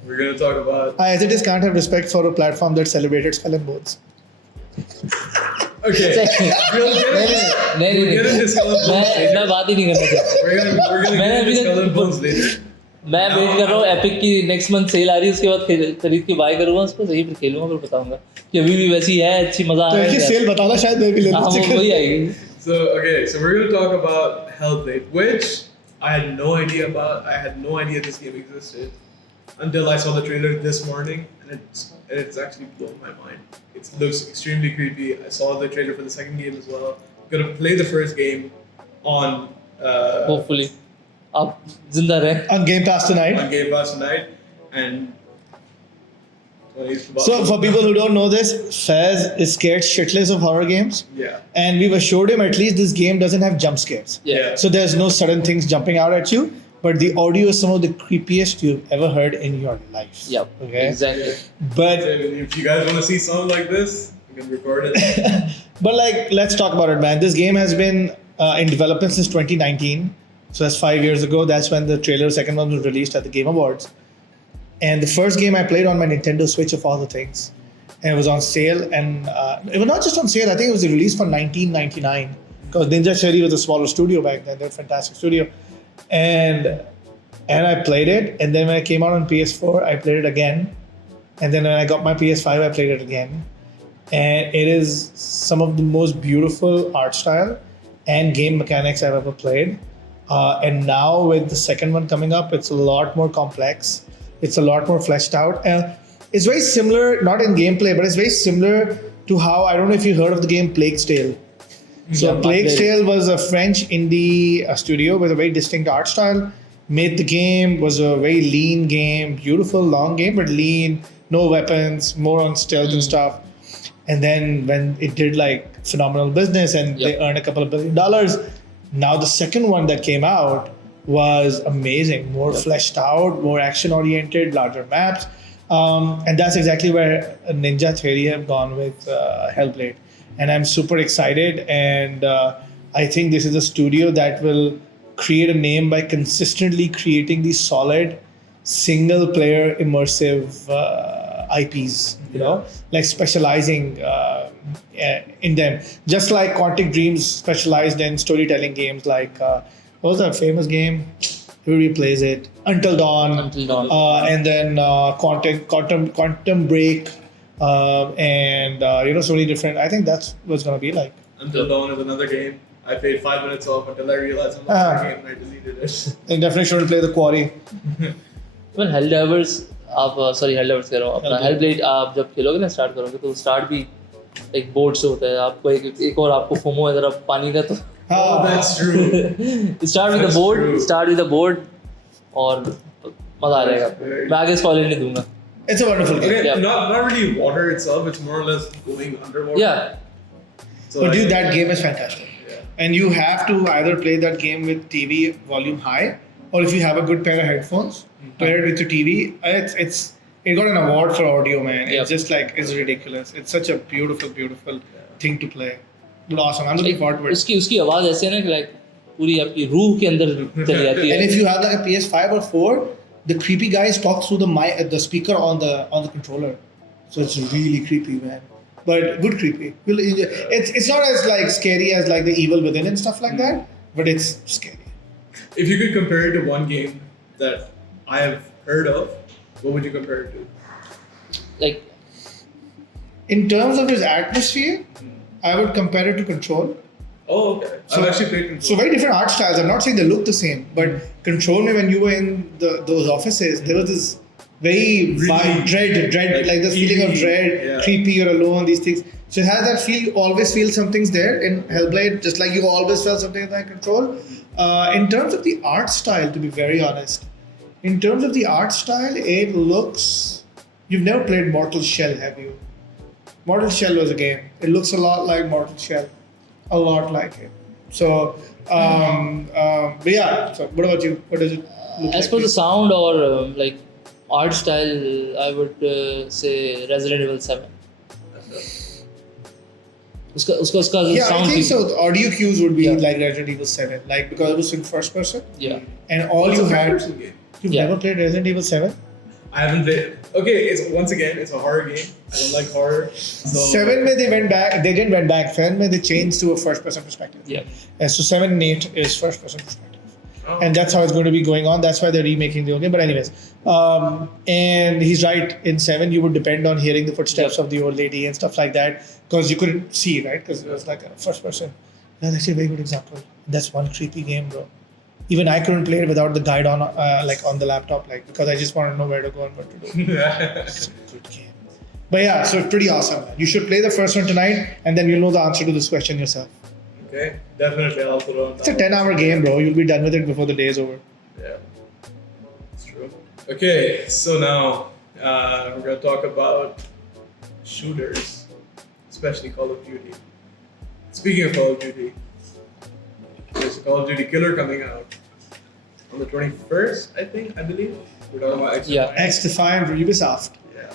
We're going to talk about. I, as it is, can't have respect for a platform that celebrated skull and bones. Okay. We'll get into Skull and Bones later. मैं बात ही नहीं करना चाहता। We're gonna मैंने get अभी into तक- Skull and Bones later. मैं wait कर रहा हूँ एपिक की नेक्स्ट मंथ सेल आ रही है, उसके बाद खरीद के बाय करूँगा उसको, सही फिर खेलूंगा, फिर बताऊंगा कि अभी भी वैसी है, अच्छी मजा आ तो रहा एक है। सेल बताना, शायद मैं भी ले हाँ, लूं। वो वही आएगी। So we're gonna talk about Hellblade, which I had no idea about. I had no idea this game existed until I saw the trailer this morning, and it's actually blown my mind. It looks extremely creepy. I saw the trailer for the second game as well. Gonna play the first game on hopefully आप जिंदा रहे। On Game Pass tonight. on Game Pass tonight, and So for people who don't know this, Faiz is scared shitless of horror games, yeah, and we've assured him at least this game doesn't have jump scares. Yeah. So there's no sudden things jumping out at you, but the audio is some of the creepiest you've ever heard in your life. Yep. Okay. Exactly. But if you guys want to see something like this, you can record it. But like, let's talk about it, man. This game has been in development since 2019. So that's 5 years ago. That's when the trailer, second one, was released at the Game Awards. And the first game I played on my Nintendo Switch of all the things. And it was on sale. And it was not just on sale. I think it was released for $19.99. Because Ninja Theory was a smaller studio back then. They're a fantastic studio. And I played it. And then when it came out on PS4, I played it again. And then when I got my PS5, I played it again. And it is some of the most beautiful art style and game mechanics I've ever played. And now with the second one coming up, it's a lot more complex. It's a lot more fleshed out. It's very similar, not in gameplay, but it's very similar to how, I don't know if you heard of the game Plague's Tale. So Yeah, Plague's I've played Tale was a French indie studio with a very distinct art style. Made the game, was a very lean game, beautiful, long game, but lean, no weapons, more on stealth and stuff. And then when it did like phenomenal business and they earned a couple of $1 billion, now the second one that came out was amazing, more fleshed out, more action oriented, larger maps. And that's exactly where Ninja Theory have gone with Hellblade. And I'm super excited. And I think this is a studio that will create a name by consistently creating these solid single player immersive IPs, you know, like specializing in them. Just like Quantic Dreams specialized in storytelling games like, what was that famous game? Everybody plays it. Until Dawn. Until Dawn. And then Quantum Break. And, so many different. I think that's what it's going to be like. Until Dawn is another game. I played 5 minutes off until I realized I'm not playing it and I deleted it. I definitely shouldn't play The Quarry. Well, Helldivers, Helldivers कह रहा हूँ, अपना Hellblade आप जब खेलोगे ना, start करोगे तो स्टार्ट भी एक बोर्ड से होता है, आपको एक और आपको फोमो है जरा पानी का, तो Oh, that's true. Start with the board, start with the board, और मजा आ जाएगा। मैं आगे स्पॉइलर नहीं दूंगा। It's a wonderful game. Okay, Yeah. not really water itself, it's more or less going underwater. Yeah. So But like- dude, that game is fantastic. Yeah. And you have to either play that game with TV volume high, or if you have a good pair of headphones, pair it with your TV. It got an award for audio, man. Yep. It's just like, it's ridiculous. It's such a beautiful, beautiful thing to play. But awesome. I'm looking forward to it. उसकी आवाज़ ऐसे है ना कि like पूरी आपकी रूह के अंदर चली जाती है. And if you have like a PS5 or 4, the creepy guys talk through the speaker on the controller. So it's really creepy, man. But good creepy. It's not as like scary as like the Evil Within and stuff like that, but it's scary. If you could compare it to one game that I have heard of, what would you compare it to? Like In terms of its atmosphere, I would compare it to Control. Oh, okay. So- I've actually played Control. So very different art styles. I'm not saying they look the same, but Control me when you were in those offices, there was this very dread, like like this feeling of eerie, dread, yeah. creepy, you're alone, these things. So it has that feel, you always feel something's there in Hellblade, just like you always felt something in that Control. In terms of the art style, to be very honest, in terms of the art style, it looks, you've never played Mortal Shell, have you? Mortal Shell was a game. It looks a lot like Mortal Shell. A lot like it. So, but yeah, so what about you? What does it look as like? per the sound or like art style, I would say Resident Evil 7. उसका Yeah, I sound think भी- so. The audio cues would be Yeah. like Resident Evil 7, like because it was in first person, Yeah. and all It's you a had. first-person game. You've Yeah. never played Resident Evil 7? I haven't played. Okay, it's a horror game. I don't like horror. So 7 mein they went back. They didn't went back. 7 mein they changed to a first person perspective. Yeah. And so 7 and 8 is first person perspective. Oh. And that's how it's going to be going on. That's why they're remaking the old game. But anyways, and he's right. In 7, you would depend on hearing the footsteps of the old lady and stuff like that because you couldn't see, right? Because it was like a first person. That's actually a very good example. That's one creepy game, bro. Even I couldn't play it without the guide on, like on the laptop, like because I just want to know where to go and what to do. It's a good game. But yeah, so it's pretty awesome. Man. You should play the first one tonight, and then you'll know the answer to this question yourself. Okay, definitely I'll put on. It's a 10-hour game, bro. You'll be done with it before the day is over. Yeah, it's true. Okay, so now we're gonna talk about shooters, especially Call of Duty. Speaking of Call of Duty, there's a Call of Duty Killer coming out on the 21st, I believe. We're talking about X. Yeah. X-Defiant for Ubisoft. Yeah.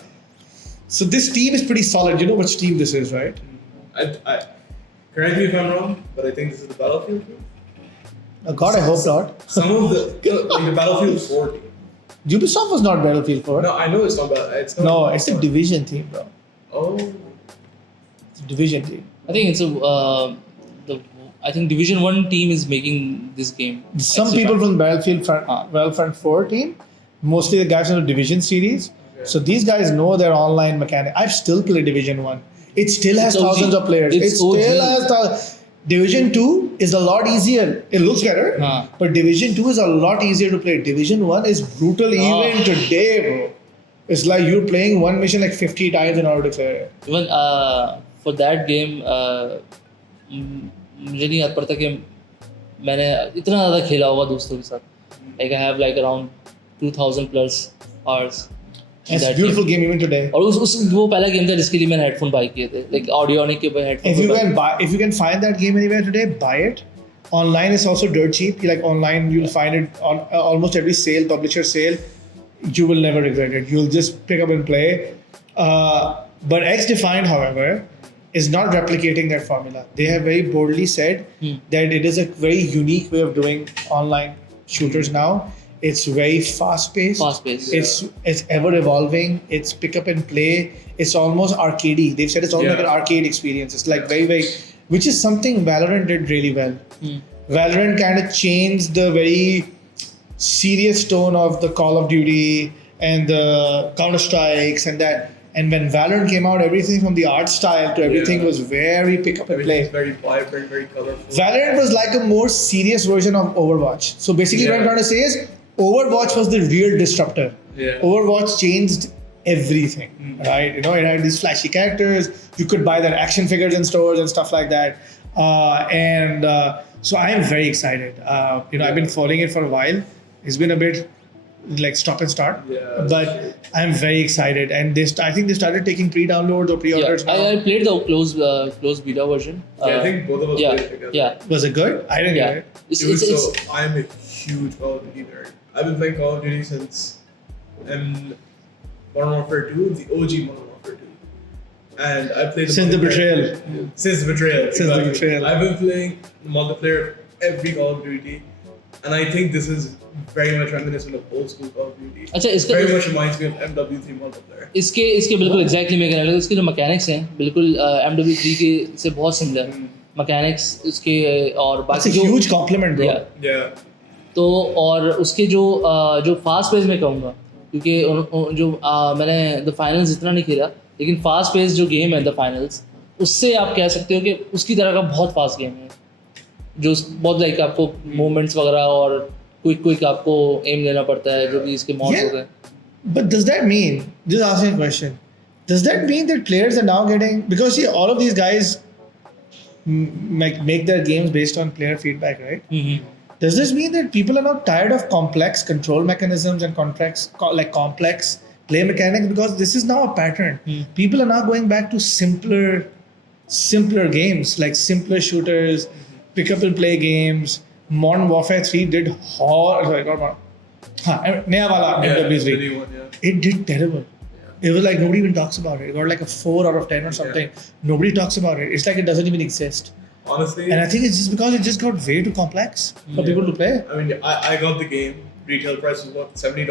So this team is pretty solid. You know which team this is, right? I correct me if I'm wrong, but I think this is the Battlefield team. Oh God, I hope not. Some of the Battlefield 4 team. Ubisoft was not Battlefield 4. No, I know it's not bad. It's not. No, it's a Division team, bro. Oh. It's a Division team. I think it's I think Division 1 team is making this game. Some Extra people fun. from Battlefront 4 team, mostly the guys from the Division series. Okay. So these guys know their online mechanic. I've still played Division 1. It still has It's OG. thousands of players. It's It still OG. has Division 2 is a lot easier. It looks better, Huh. but Division 2 is a lot easier to play. Division 1 is brutal even today, bro. It's like you're playing one mission like 50 times in order to clear it. Even for that game, मुझे नहीं याद पड़ता कि मैंने इतना ज़्यादा खेला होगा दोस्तों के साथ. Like I have like around 2,000 plus hours. in It's a that beautiful game. game even today. और वो पहला गेम था जिसके लिए मैंने हेडफोन बाय किए थे. Like ऑडियोनिक के headphone. If you can find that game anywhere today, buy it. Online is also dirt cheap. Like online, you'll find it on almost every sale, publisher sale. You will never regret it. You'll just pick up and play. But X-Defiant, however, is not replicating that formula. They have very boldly said that it is a very unique way of doing online shooters now. It's very fast-paced. Fast-paced. It's ever evolving. It's pick up and play. It's almost arcadey. They've said it's almost like an arcade experience. It's like very, which is something Valorant did really well. Valorant kind of changed the very serious tone of the Call of Duty and the Counter-Strikes and that. And when Valorant came out, everything from the art style to everything was very pick up and play. Everything's very vibrant, very colorful. Valorant was like a more serious version of Overwatch. So basically, what I'm Yeah. trying to say is, Overwatch was the real disruptor. Yeah. Overwatch changed everything, right? You know, it had these flashy characters. You could buy their action figures in stores and stuff like that. So I am very excited. I've been following it for a while. It's been a bit like stop and start, Yeah. but I'm very excited. And I think they started taking pre-downloads or pre-orders now. I played the closed beta version. Yeah, I think both of us played it together. Yeah. Was it good? I didn't Yeah. get it. It's I'm a huge Call of Duty nerd. I've been playing Call of Duty since Modern Warfare 2, the OG Modern Warfare 2. And I played Since the betrayal. Since the betrayal. Since the exactly. betrayal. I've been playing multiplayer of every Call of Duty, and I think this is very much reminiscent of old school Call of Duty. अच्छा इसका Very much reminds me of MW3 multiplayer. इसके बिल्कुल exactly मैं कहने लगा इसके जो mechanics हैं बिल्कुल MW3 के से बहुत सिमिलर मैकेनिक्स इसके और That's बाकी a जो huge compliment, bro. Yeah. तो और उसके जो फास्ट पेस में कहूँगा क्योंकि जो मैंने द फाइनल्स इतना नहीं खेला लेकिन फास्ट पेस जो गेम है द फाइनल्स उससे आप कह सकते हो कि उसकी तरह का बहुत फास्ट गेम है जो बहुत लाइक आपको मूवमेंट्स वगैरह और क्विक आपको एम लेना पड़ता है जो भी इसके मॉड्स होते हैं. But does that mean, just asking a question, does that mean that players are now getting, because see, all of these guys make their games based on player feedback, right? Does this mean that people are now tired of complex control mechanisms and complex play mechanics? Because this is now a pattern. People are now going back to simpler games, like simpler shooters, pick up and play games. Modern Warfare 3 did Naya wala MW3. the new one, yeah. It did terrible. It was like nobody even talks about it. It got like a 4 out of 10 or something. Nobody talks about it. It's like it doesn't even exist. Honestly, And I think it's just because it just got way too complex for people to play. I mean, I got the game. Retail price was what, $70,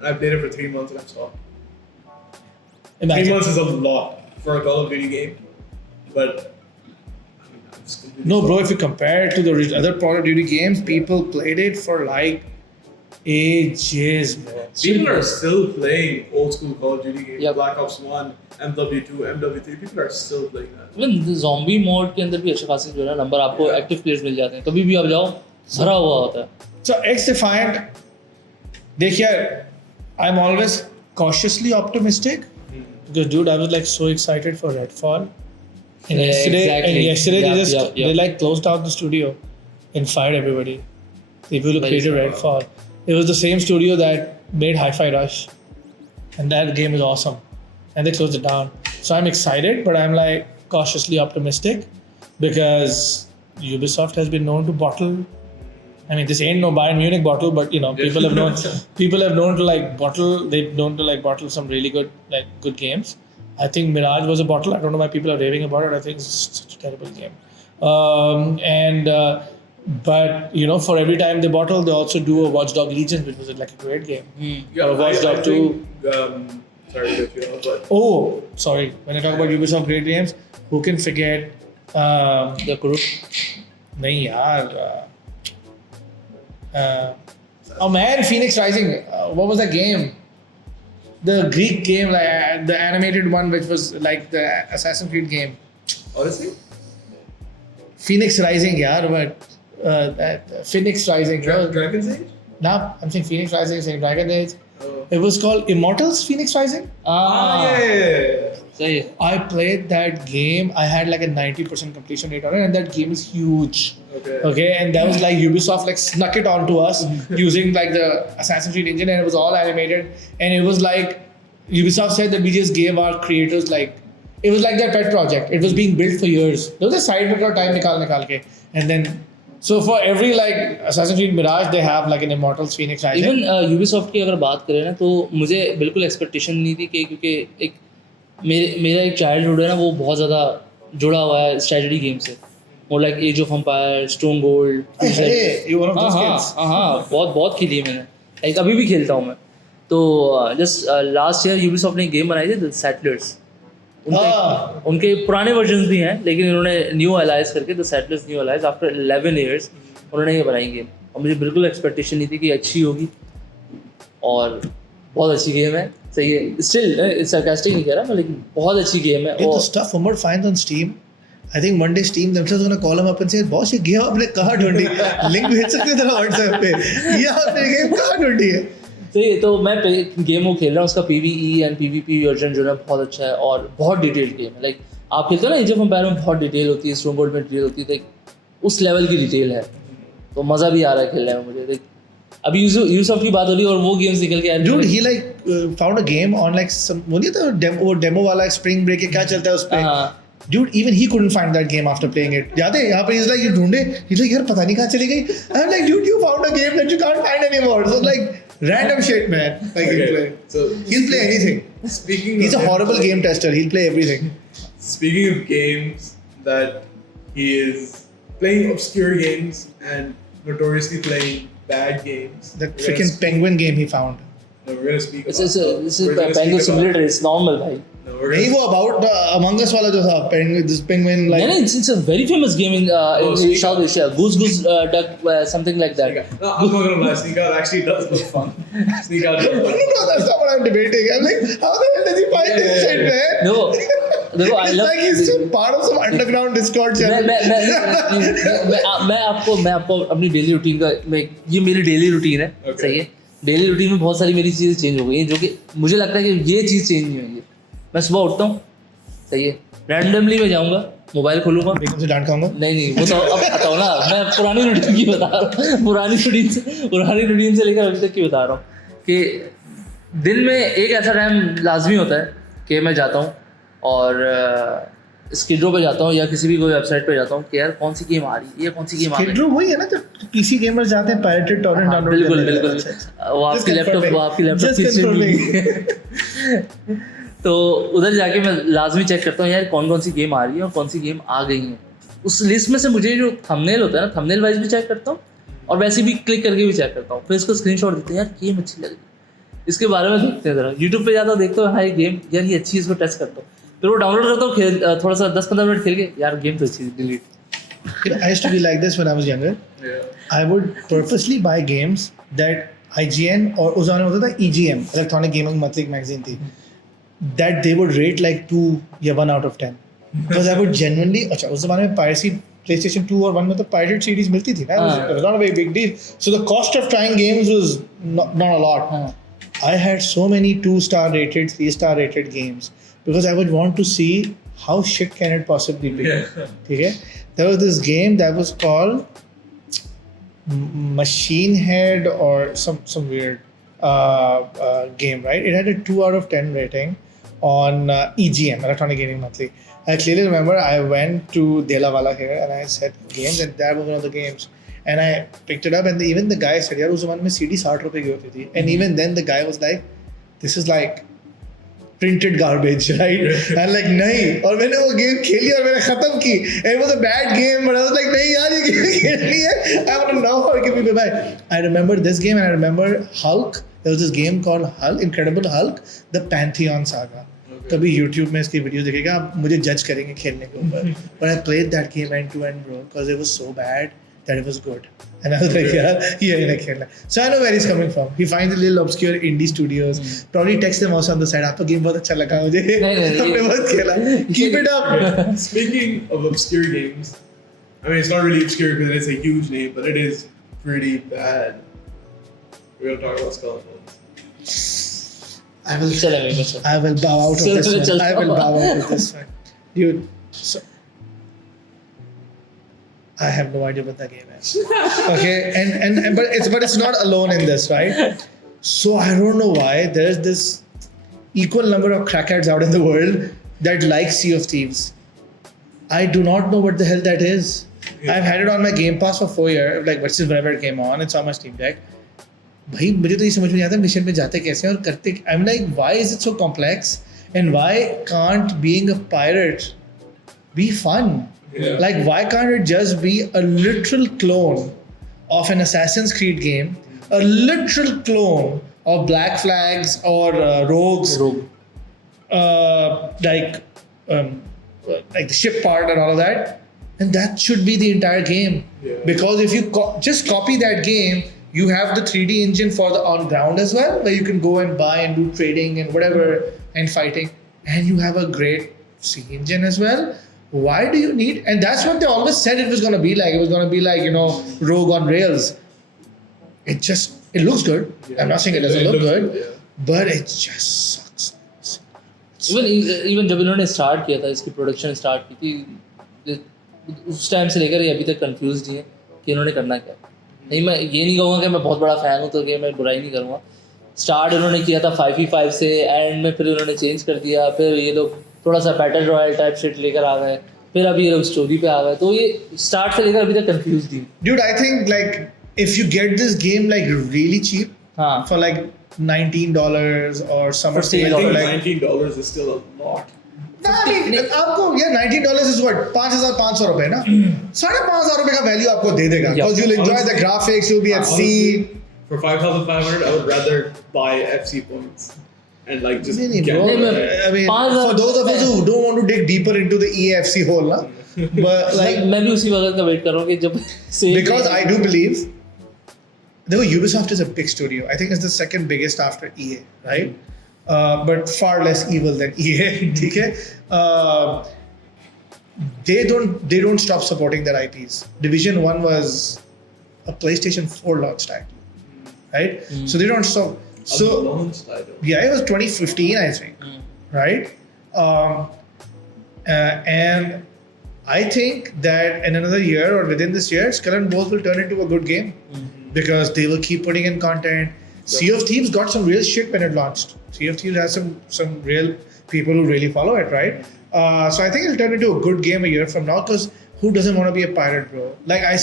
and I played it for 3 months and I stopped. 3 Imagine. months is a lot for a Call of Duty game, but I mean, I'm just completely No, bro, if you compare it to the other Call of Duty games, people played it for like ages, bro. People are still playing old school Call of Duty games. Yep. Black Ops 1, MW2, MW3. People are still playing that. Even zombie mode के अंदर भी अच्छे खासे जो है ना number आपको active players मिल जाते हैं कभी भी आप जाओ भरा हुआ होता है. So X-Defiant, देखिए, I'm always cautiously optimistic because dude, I was like so excited for Redfall. And Yeah, yesterday, exactly. Yep. they like closed down the studio and fired everybody. The people who Very created sad. Redfall. It was the same studio that made Hi-Fi Rush, and that game is awesome. And they closed it down. So I'm excited, but I'm like cautiously optimistic because Ubisoft has been known to bottle. I mean, this ain't no Bayern Munich bottle, but you know, people have known to like bottle. They've known to like bottle some really good games. I think Mirage was a bottle. I don't know why people are raving about it. I think it's such a terrible game. But you know, for every time they bottle, they also do a Watch Dogs Legion, which was like a great game. Yeah, Watch Dogs 2. think, sorry to cut you off, but Oh, sorry. When I talk about Ubisoft great games, who can forget? The crew. नहीं यार. Oh man, Phoenix Rising. What was that game? The Greek game, like the animated one, which was like the Assassin's Creed game. honestly, Phoenix Rising, yeah, but Phoenix Rising. Dragon's Age? Nah, I'm saying Phoenix Rising, saying Dragon Age. Oh. It was called Immortals Phoenix Rising. Yeah. सही है. I played that game. I had like a 90% completion rate on it, and that game is huge. Okay, and that was like Ubisoft like snuck it onto us using like the Assassin's Creed engine, and it was all animated. And it was like Ubisoft said that we just gave our creators like it was like their pet project. It was being built for years. There was a side bit of time nikal ke, and then so for every like Assassin's Creed Mirage, they have like an Immortals Phoenix Rising. Even Ubisoft की अगर बात करें ना तो मुझे बिल्कुल expectation नहीं थी कि क्योंकि एक मेरा एक चाइल्डहुड है ना वो बहुत ज़्यादा जुड़ा हुआ है स्ट्रेटजी गेम से और like age of empire stone gold. Hey, you one of those kids? हाँ बहुत खेली है मैंने लाइक अभी भी खेलता हूँ मैं. तो जस्ट लास्ट ईयर यूबीसॉफ्ट ने गेम बनाई थी द सेटलर्स. उनके पुराने वर्जन्स भी हैं लेकिन इन्होंने न्यू अलाइज करके the settlers new allies after 11 years उन्होंने ये बनाई गेम और मुझे बिल्कुल एक्सपेक्टेशन नहीं थी कि अच्छी होगी और बहुत अच्छी गेम है. सही है. स्टिल सरकास्टिक नहीं कह रहा मैं लेकिन बहुत अच्छी गेम है. The stuff Umar finds on Steam, I think one day Steam themselves gonna call him up and say, "Boss, ये गेम आपने कहाँ ढूंढी? लिंक भेज सकते हो तेरा WhatsApp पे? ये आपने गेम कहाँ ढूंढी है?" तो मैं गेम वो खेल रहा हूँ उसका PvE एंड PvP वर्जन जो है बहुत अच्छा है और बहुत डिटेल्ड गेम है. लाइक आप खेलते हो ना एज ऑफ एम्पायर में बहुत डिटेल होती है स्टोन गोल्ड में डिटेल होती है उस लेवल की डिटेल है तो मज़ा भी आ रहा है खेलने में मुझे. अभी यूसुफ की बात हो रही है और वो गेम्स निकल के Dude, he like found a game on like some वो नहीं था वो डेमो वाला स्प्रिंग ब्रेक क्या चलता है उस पे. Dude, even he couldn't find that game after playing it. याद है यहाँ पे he's like you ढूंढे he's like यार पता नहीं कहाँ चली गई. I'm like dude, you found a game that you can't find anymore. So like Random shit, man. Like he'll Okay, play. so He'll play anything. Speaking He's of a him, horrible game tester. He'll play everything. Speaking of games that he is playing obscure games and notoriously playing bad games. That We're gonna freaking speak- penguin game he found. No, we're gonna speak This about. is we're gonna speak Penguin about- Simulator. It's normal, भाई. No, we're नहीं gonna. वो about Among Us वाला जो था penguin, this penguin like No, it's a very famous game in Sneak South Out. Asia. Goose Duck, something like that. No, I'm not gonna lie. Sneak Out actually does look fun. Sneak Out does look fun. no, that's not what I'm debating. I'm like, how the hell does he find this shit, man? No, देखो I It's love. like he's still part of some underground Discord मैं channel. मैं आपको अपनी daily routine का ये मेरी daily routine है Okay. सही है डेली रूटीन में बहुत सारी मेरी चीज़ें चेंज हो गई हैं जो कि मुझे लगता है कि ये चीज़ चेंज नहीं होगी मैं सुबह उठता हूँ सही है रैंडमली मैं जाऊँगा मोबाइल खोलूँगा बेगम से डांट खाऊंगा. नहीं वो तो अब हटाओ ना मैं पुरानी रूटीन की बता रहा हूँ पुरानी रूटीन से लेकर अभी तक की बता रहा हूँ कि दिन में एक ऐसा टाइम लाजमी होता है कि मैं जाता हूँ और स्किड्रो पे जाता हूँ या किसी भी कोई वेबसाइट पे जाता हूँ कि यार कौन सी गेम आ रही है ये कौन सी गेम आ रही है Kidro वही है ना जब पीसी गेमर्स जाते हैं pirated torrent हाँ, download बिल्कुल करते हैं. बिल्कुल अच्छा, अच्छा. वो Just आपकी लैपटॉप confirming. Just confirming. तो उधर जाके मैं लाजमी चेक करता हूँ यार कौन कौन सी गेम आ रही है और कौन सी गेम आ गई है उस लिस्ट में से मुझे जो थंबनेल होता है ना थंबनेल वाइज भी चेक करता हूँ और वैसे भी क्लिक करके भी चेक करता हूँ फिर इसको स्क्रीनशॉट देते हैं यार गेम अच्छी लग रही है इसके बारे में देखते हैं जरा यूट्यूब पे जाता हूँ देखता हूँ हाँ ये गेम यार ये अच्छी है इसको टेस्ट करता हूँ फिर वो डाउनलोड करता हूँ खेल थोड़ा सा 10-15 मिनट खेल के यार गेम तो अच्छी delete I used to be like this when I was younger. Yeah. I would purposely buy games that IGN और उस ज़माने में होता था EGM Electronic Gaming Monthly magazine थी that they would rate like 2 या 1 out of 10 because I would genuinely अच्छा उस ज़माने में piracy PlayStation 2 और 1 में तो pirated CDs मिलती थी ना it was not a very big deal so the cost of trying games was not a lot हाँ I had so many 2-star rated 3-star rated games because I would want to see how shit can it possibly be ठीक है there was this game that was called Machine Head or some weird game, right? It had a 2 out of 10 rating on EGM, Electronic Gaming Monthly. I clearly remember I went to Delawala here and I said games and that was one of the games. And I picked it up and even the guy said, यार उस ज़माने में CD 60 रुपए की होती थी. And even then the guy was like, this is like printed garbage, right? And like नहीं और मैंने वो गेम खेली और मैंने खत्म की. It was a bad game, but I was like नहीं यार ये गेम खेलनी है. I want to know how it can be bad. I remember this game and I remember Hulk. There was this game called Hulk, Incredible Hulk, the Pantheon Saga. कभी YouTube में इसकी video देखेगा आप मुझे जज करेंगे खेलने के ऊपर. But I played that game end to end, bro, because it was so bad that it was good. And I was like, yeah, ये नहीं खेलना. So I know where he's coming from. He finds the little obscure indie studios. Probably text them also on the side. आपका game बहुत अच्छा लगा मुझे. नहीं, हमने बहुत खेला. Keep it up. Speaking of obscure games, I mean it's not really obscure because it's a huge name, but it is pretty bad. We're gonna talk about Skeletons. चलेगा बस I will bow out of this one. I will bow out of this one. Dude, so I have no idea what that game is. Okay, and but it's not alone in this, right? So I don't know why there's this equal number of crackheads out in the world that like Sea of Thieves. I do not know what the hell that is. Yeah. I've had it on my Game Pass for 4 years, like versus whenever it came on. It's on my Steam Deck. भाई मुझे तो ये समझ में नहीं आता mission पे जाते कैसे हैं और करते I am like why is it so complex and why can't being a pirate be fun Yeah. like why can't it just be a literal clone of an Assassin's Creed game a literal clone of Black Flags or Rogues like the ship part and all of that and that should be the entire game because if you just copy that game you have the 3D engine for the on ground as well where you can go and buy and do trading and whatever and fighting and you have a great sea engine as well. Why do you need and that's what they always said it was going to be like. It was going to be like, you know, Rogue on Rails. It looks good. I'm not saying it doesn't look good, but it just sucks. Even जब इन्होंने start किया था इसकी production start की थी उस time से लेकर ये अभी तक कंफ्यूज ही है कि इन्होंने करना क्या नहीं मैं ये नहीं कहूँगा कि मैं बहुत बड़ा फ़ैन हूँ तो कि मैं बुराई नहीं करूँगा स्टार्ट उन्होंने किया था 5v5 से एंड में फिर उन्होंने चेंज कर दिया फिर ये लोग थोड़ा सा बैटल रॉयल टाइप शिट लेकर आ गए फिर अभी ये लोग स्टोरी पे आ गए तो ये स्टार्ट से लेकर अभी तक कंफ्यूज थी Dude, I think like if you get this game like really cheap हाँ. for like $19 or something. $15. I think Like, $19 is still a lot. nah, I mean, आपको yeah, $19 is what 5,500 रुपए ना 5,500 रुपए का value आपको दे देगा Yeah. because you'll enjoy the Honestly- graphics, you'll be at sea. Honestly, for 5,500, I would rather buy FC points and like just नहीं, get bro. नहीं, I mean, 5,000 for those of us who don't want to dig deeper into the EAFC hole, ना, but like मैं भी उसी वक्त का wait कर रहा हूँ कि जब sale because I do believe, though Ubisoft is a big studio. I think it's the second biggest after EA, right? But far less evil than EA. ठीक है? They don't stop supporting their IPs. Division 1 was a PlayStation 4 launch title, right? So they don't stop. So launch title. yeah, it was 2015, I think, right? And I think that in another year or within this year, Skull and Bones will turn into a good game because they will keep putting in content. Sea of Thieves got some real shit when it launched. Sea of Thieves has some real people who really follow it, right? So I think it'll turn into a good game a year from now because who doesn't want to be a pirate, bro? Like I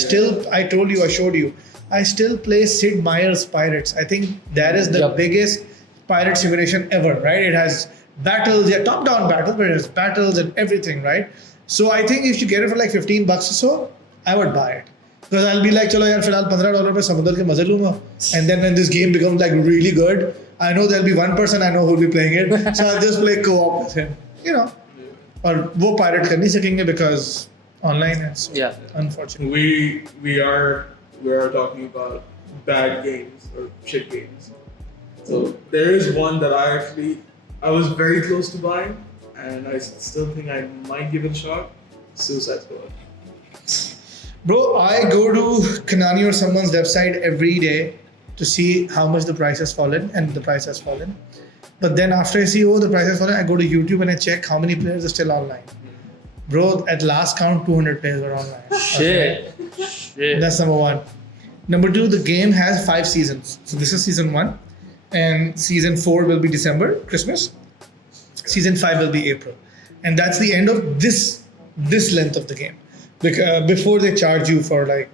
told you, I showed you, I still play Sid Meier's Pirates. I think that is the biggest pirate simulation ever, right? It has battles, yeah, top-down battles, but it has battles and everything, right? So I think if you get it for like $15 or so, I would buy it. Because I'll be like, चलो यार फिलहाल $15 पे समुद्र के मजे लूँगा. And then when this game becomes like really good, I know there'll be one person I know who'll be playing it, so I'll just play co-op with him, you know. और वो pirate कर नहीं सकेंगे because online is unfortunate. We are talking about bad games or shit games. So there is one that I was very close to buying, and I still think I might give it a shot. Suicide Squad. Bro, I go to Kanani or someone's website every day to see how much the price has fallen, and the price has fallen. But then after I see, oh, the price has fallen, I go to YouTube and I check how many players are still online. Bro, at last count, 200 players were online. Shit. That's number one. Number two, the game has 5 seasons. So this is season 1, and season 4 will be December, Christmas. Season 5 will be April. And that's the end of this length of the game. Before they charge you for like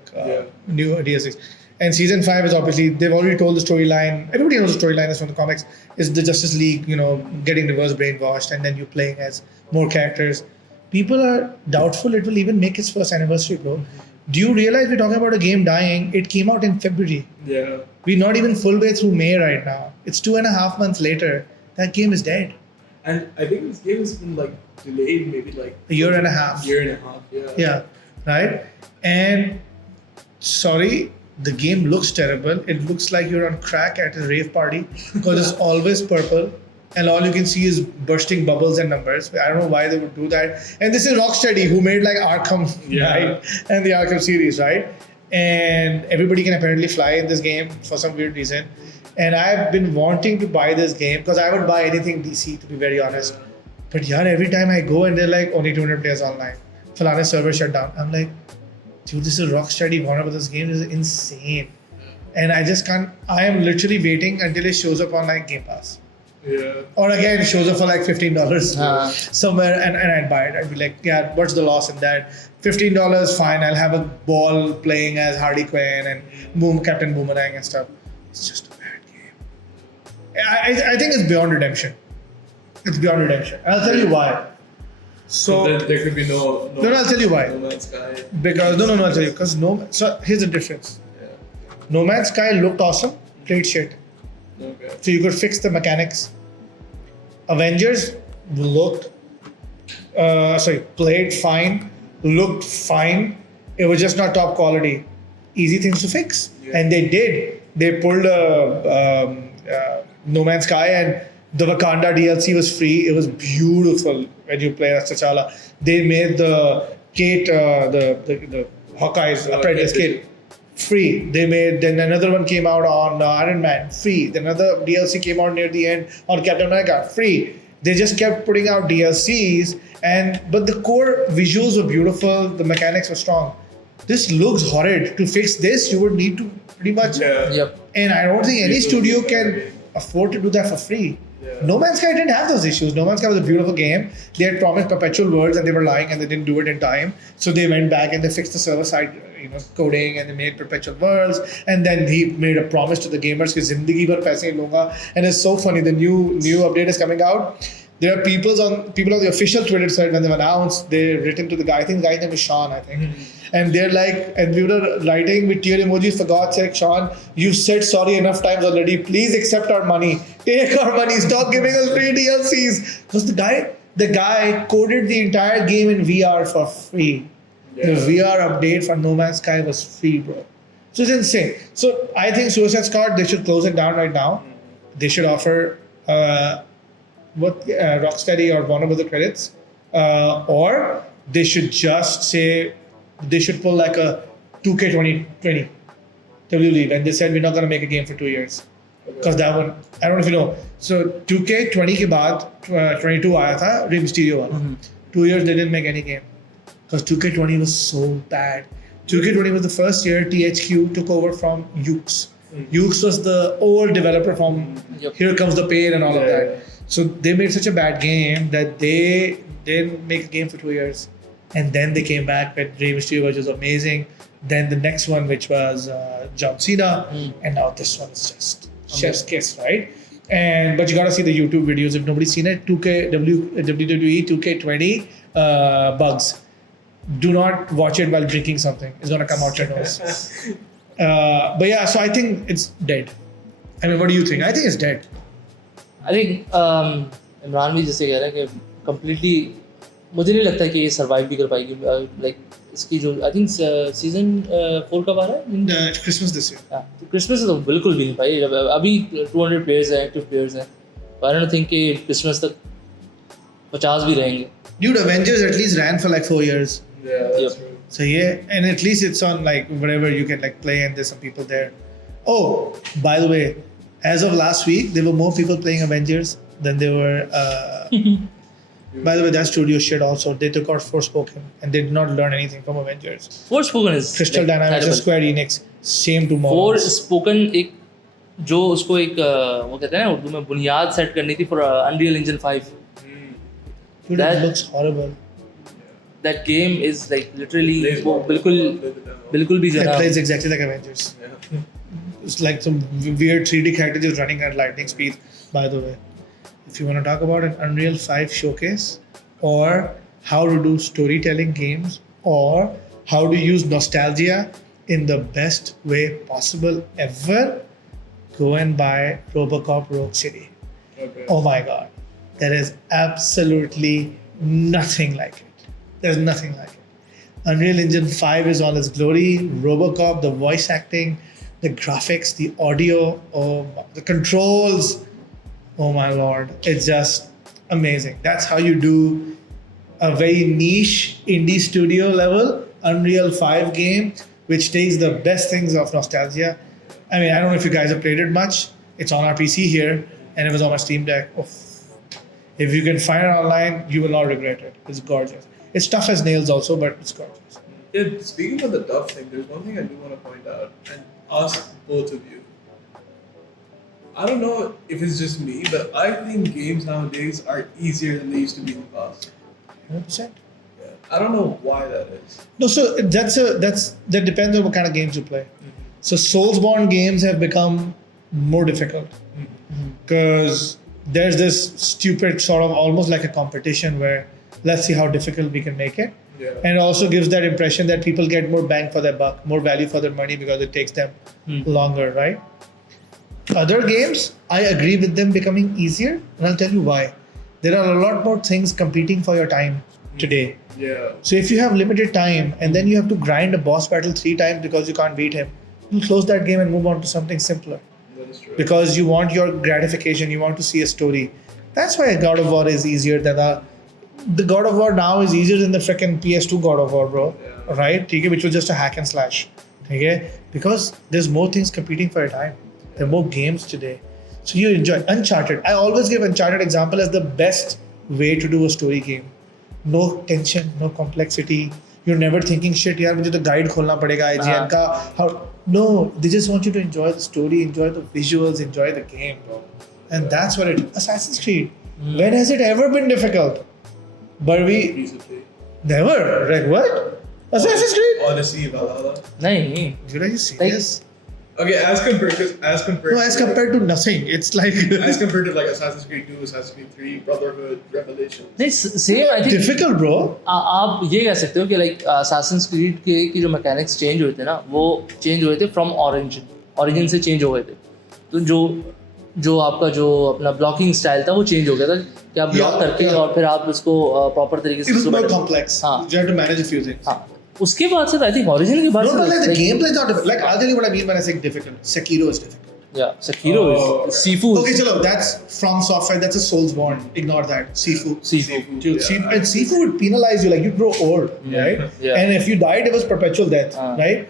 new DLCs. And season 5 is obviously, they've already told the storyline. Everybody knows the storyline is from the comics. It's the Justice League, you know, getting reverse brainwashed, and then you playing as more characters. People are doubtful it will even make its first anniversary, bro. Do you realize we're talking about a game dying? It came out in February. Yeah. We're not even full way through May right now. It's 2.5 months later. That game is dead. And I think this game has been like delayed maybe like A year and a half. Yeah, right? And sorry, the game looks terrible. It looks like you're on crack at a rave party because it's always purple and all you can see is bursting bubbles and numbers. I don't know why they would do that. And this is Rocksteady who made like Arkham, right? And the Arkham series, right? And everybody can apparently fly in this game for some weird reason. And I've been wanting to buy this game because I would buy anything DC, to be very honest. But yeah, every time I go and they're like only 200 players online. Falana server shut down. I'm like, dude, this is Rocksteady. Warner Brothers game is insane. And I just can't. I am literally waiting until it shows up on like Game Pass. Yeah. Or again, it shows up for like $15 somewhere, and I'd buy it. I'd be like, yeah, what's the loss in that? $15, fine. I'll have a ball playing as Harley Quinn and Captain Boomerang and stuff. It's just a bad game. I think it's beyond redemption. It's beyond redemption. I'll tell you why. So there could be no. No, I'll tell you why. No Man's Sky. Because no, I'll tell you. Because so here's the difference. Yeah. No Man's Sky looked awesome, played shit. Okay. So you could fix the mechanics. Avengers looked, played fine, looked fine. It was just not top quality. Easy things to fix, and they did. They pulled No Man's Sky, and the Wakanda DLC was free. It was beautiful when you play as T'Challa. They made the Kate, the Hawkeye's apprentice Kate, free. They made, then another one came out on Iron Man, free. Then another DLC came out near the end on Captain America, free. They just kept putting out DLCs, but the core visuals were beautiful. The mechanics were strong. This looks horrid. To fix this, you would need to pretty much. Yeah. Yep. And I don't think any studio can afford to do that for free. No Man's Sky didn't have those issues. No Man's Sky was a beautiful game. They had promised perpetual worlds and they were lying and they didn't do it in time. So they went back and they fixed the server side, coding, and they made perpetual worlds. And then he made a promise to the gamers that zindagi bhar paise lunga. And it's so funny. The new update is coming out. There are people on the official Twitter side when they've announced, they've written to the guy. I think the guy's name is Sean, I think. And they're like, and we were writing with tear emojis, for God's sake, Sean, you've said sorry enough times already. Please accept our money. Take our money. Stop giving us free DLCs. Because the guy coded the entire game in VR for free. The VR update for No Man's Sky was free, bro. So it's insane. So I think Suicide Squad, they should close it down right now. They should offer Rocksteady or Warner Bros. The credits, or they should just say they should pull like a 2K 2020 WLEAGUE, and they said we're not going to make a game for 2 years because that one, I don't know if you know. So 2K 20 के बाद 22 आया था Rey Mysterio वाला. 2 years they didn't make any game because 2K20 was so bad. 2K20 was the first year THQ took over from Ukes. Ukes was the old developer from Here Comes the Pain and all of that. So they made such a bad game that they didn't make a game for 2 years. And then they came back with Rey Mysterio, which was amazing. Then the next one, which was John Cena. And now this one is just chef's kiss, right? But you gotta see the YouTube videos. If nobody's seen it, WWE 2K20 bugs. Do not watch it while drinking something. It's gonna come out your nose. But yeah, so I think it's dead. I mean, what do you think? I think it's dead. I think Imran भी जैसे कह रहा है कि completely मुझे नहीं लगता कि ये survive भी कर पाएगी. Like इसकी जो I think season 4 कब आ रहा है? Christmas this year. हाँ, तो Christmas तो बिल्कुल भी नहीं पाई. अभी 200 players हैं, active players हैं. I don't think कि Christmas तक 50 भी रहेंगे. Dude, Avengers at least ran for like 4 years. Yeah, that's true. So yeah, and at least it's on like whatever you can like play, and there's some people there. Oh, by the way, as of last week, there were more people playing Avengers than there were. By the way, that studio shit also. They took out Forspoken and they did not learn anything from Avengers. Forspoken is Crystal Dynamics and Square Enix, same to morals. Forspoken एक जो उसको एक वो कहते हैं ना उर्दू में बुनियाद सेट करनी थी for Unreal Engine 5. Dude, that looks horrible. That game is like literally वो बिल्कुल भी It जरा plays exactly like Avengers. Yeah. It's like some weird 3D character just running at lightning speed. By the way, if you want to talk about an Unreal 5 showcase, or how to do storytelling games, or how to use nostalgia in the best way possible ever, go and buy RoboCop Rogue City. Okay. Oh my god, there is absolutely nothing like it. There's nothing like it. Unreal Engine 5 is all its glory. RoboCop, the voice acting, the graphics, the audio, the controls. Oh my lord, it's just amazing. That's how you do a very niche indie studio level Unreal 5 game, which takes the best things of nostalgia. I mean, I don't know if you guys have played it much. It's on our PC here, and it was on my Steam Deck. Oh. If you can find it online, you will not regret it. It's gorgeous. It's tough as nails also, but it's gorgeous. Yeah, speaking of the tough thing, there's one thing I do want to point out and ask both of you. I don't know if it's just me, but I think games nowadays are easier than they used to be in the past. 100%. Yeah. I don't know why that is. No, so that depends on what kind of games you play. So Soulsborne games have become more difficult because there's this stupid sort of almost like a competition where let's see how difficult we can make it. Yeah. And it also gives that impression that people get more bang for their buck, more value for their money because it takes them longer, right? Other games, I agree with them becoming easier, and I'll tell you why. There are a lot more things competing for your time today. Yeah. So if you have limited time and then you have to grind a boss battle 3 times because you can't beat him, you close that game and move on to something simpler. That is true. Because you want your gratification, you want to see a story. That's why God of War is easier than the God of War now is easier than the freaking PS2 God of War, bro. Yeah. Right? Which was just a hack and slash. Okay? Because there's more things competing for your time. There are more games today. So you enjoy Uncharted. I always give Uncharted example as the best way to do a story game. No tension, no complexity. You're never thinking, shit, yaar, mujhe to guide kholna padega IGN ka. No, they just want you to enjoy the story, enjoy the visuals, enjoy the game, bro. And that's what it. Assassin's Creed. When has it ever been difficult? But we Recently. never. Like what? Assassin's Creed? Odyssey, Valhalla. नहीं Dude, are you serious? Okay, as compared No, as compared to nothing. It's like as compared to like Assassin's Creed 2, Assassin's Creed 3, Brotherhood, Revelation. नहीं same I think difficult, bro. आप ये कह सकते हो कि like Assassin's Creed के की जो मैकेनिक्स चेंज हुए थे ना वो चेंज हुए थे फ्रॉम ओरिजिन से चेंज हो गए थे तो जो आपका जो अपना ब्लॉकिंग स्टाइल था वो चेंज हो गया था कि आप ब्लॉक करके और फिर आप उसको प्रॉपर तरीके It was से more complex. हाँ. You had to manage a few things. हाँ उसके बाद से आई थिंक ओरिजिन के बाद No, but like the like, gameplay is not difficult. Like I'll tell you what I mean when I say difficult. Sekiro is difficult. yeah Sekiro Oh, is Sifu Okay, chalo, that's from software. That's a Soulsborne. Ignore that. Sifu. Dude, yeah. and Sifu would penalize you. Like you grow old, right? Yeah. And if you died, it was perpetual death, right?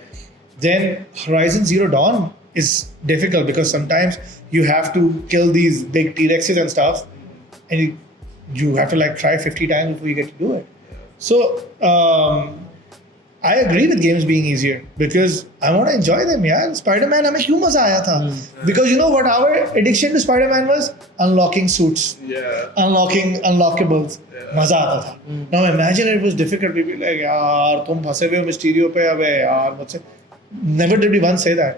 Then Horizon Zero Dawn is difficult because sometimes you have to kill these big T-Rexes and stuff, and you have to like try 50 times before you get to do it. So I agree with games being easier because I want to enjoy them. Yeah, Spider-Man, हमें क्यों मजा आया था? Because you know what our addiction to Spider-Man was? Unlocking suits, Yeah. unlocking unlockables. मजा आता था. Now imagine it was difficult. People like यार तुम फंसे हुए हो Mysterio पे अबे यार मुझसे. Never did we once say that.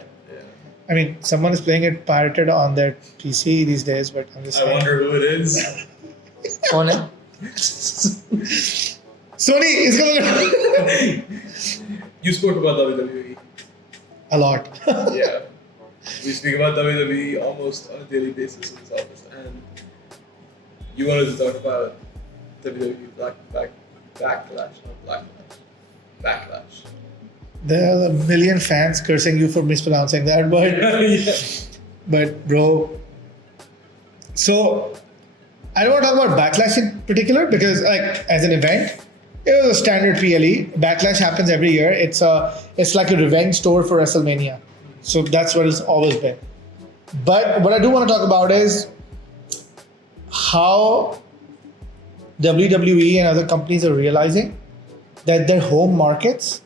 I mean, someone is playing it pirated on their PC these days, but I'm just I saying. wonder who it is. कौन है Sony is gonna You spoke about WWE. a lot. Yeah. We speak about WWE almost on a daily basis in this office, and you wanted to talk about WWE Backlash, not Backlash. Backlash. There are a million fans cursing you for mispronouncing that, Yeah. but bro. So I don't want to talk about Backlash in particular because, like, as an event, it was a standard PLE. Backlash happens every year. It's like a revenge tour for WrestleMania. So that's what it's always been. But what I do want to talk about is how WWE and other companies are realizing that their home markets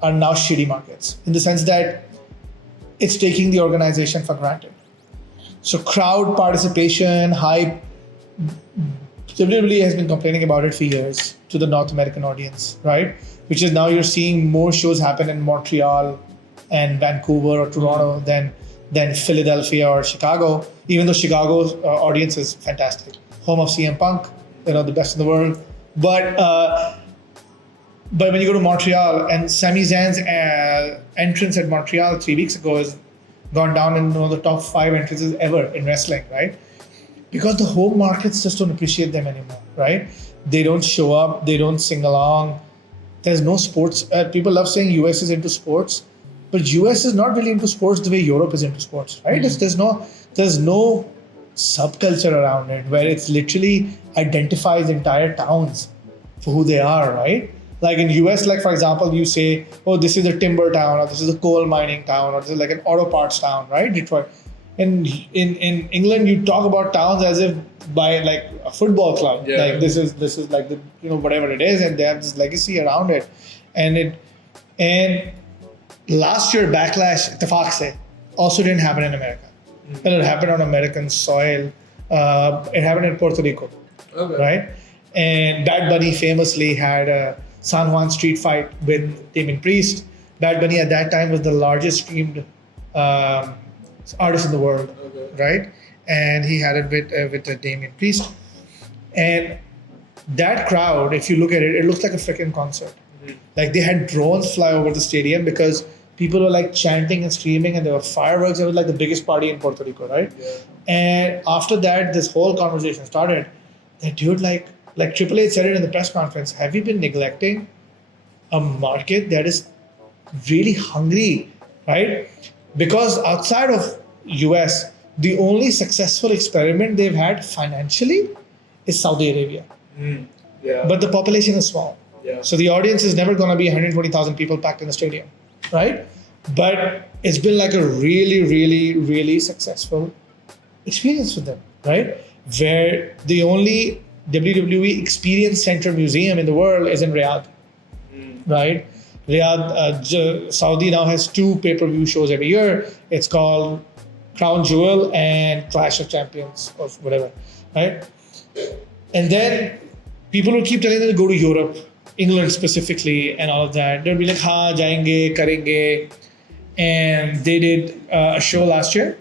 are now shitty markets in the sense that it's taking the organization for granted. So crowd participation, hype, WWE has been complaining about it for years to the North American audience, right? Which is now you're seeing more shows happen in Montreal and Vancouver or Toronto than Philadelphia or Chicago, even though Chicago's audience is fantastic. Home of CM Punk, the best in the world. But when you go to Montreal, and Sami Zayn's entrance at Montreal 3 weeks ago has gone down in one of the top 5 entrances ever in wrestling, right? Because the home markets just don't appreciate them anymore, right? They don't show up, they don't sing along. There's no sports. People love saying US is into sports, but US is not really into sports the way Europe is into sports, right? There's no subculture around it where it's literally identifies entire towns for who they are, right? Like in US, like for example, you say, oh, this is a timber town, or this is a coal mining town, or this is like an auto parts town, right? Detroit. In England, you talk about towns as if by like a football club. Yeah. Like this is like the whatever it is, and they have this legacy around it. And last year Backlash ittifaq se also didn't happen in America. Well, it happened on American soil. It happened in Puerto Rico, Okay. right? And Bad Bunny famously had a San Juan street fight with Damien Priest. Bad Bunny at that time was the largest streamed artist in the world, Okay. right? And he had it with Damien Priest. And that crowd, if you look at it, it looks like a freaking concert. Like they had drones fly over the stadium because people were like chanting and screaming, and there were fireworks. It was like the biggest party in Puerto Rico, right? Yeah. And after that, this whole conversation started. That dude, like Triple H said it in the press conference. Have you been neglecting a market that is really hungry, right? Because outside of US, the only successful experiment they've had financially is Saudi Arabia. Yeah. But the population is small. Yeah. So the audience is never going to be 120,000 people packed in a stadium, right? But it's been like a really, really, really successful experience for them, right? Where the only WWE Experience Center museum in the world is in Riyadh, right? Riyadh, Saudi now has 2 pay-per-view shows every year. It's called Crown Jewel and Clash of Champions or whatever, right? And then people would keep telling them to go to Europe, England specifically, and all of that. They'd be like, "Ha, jayenge, karenge," and they did a show last year,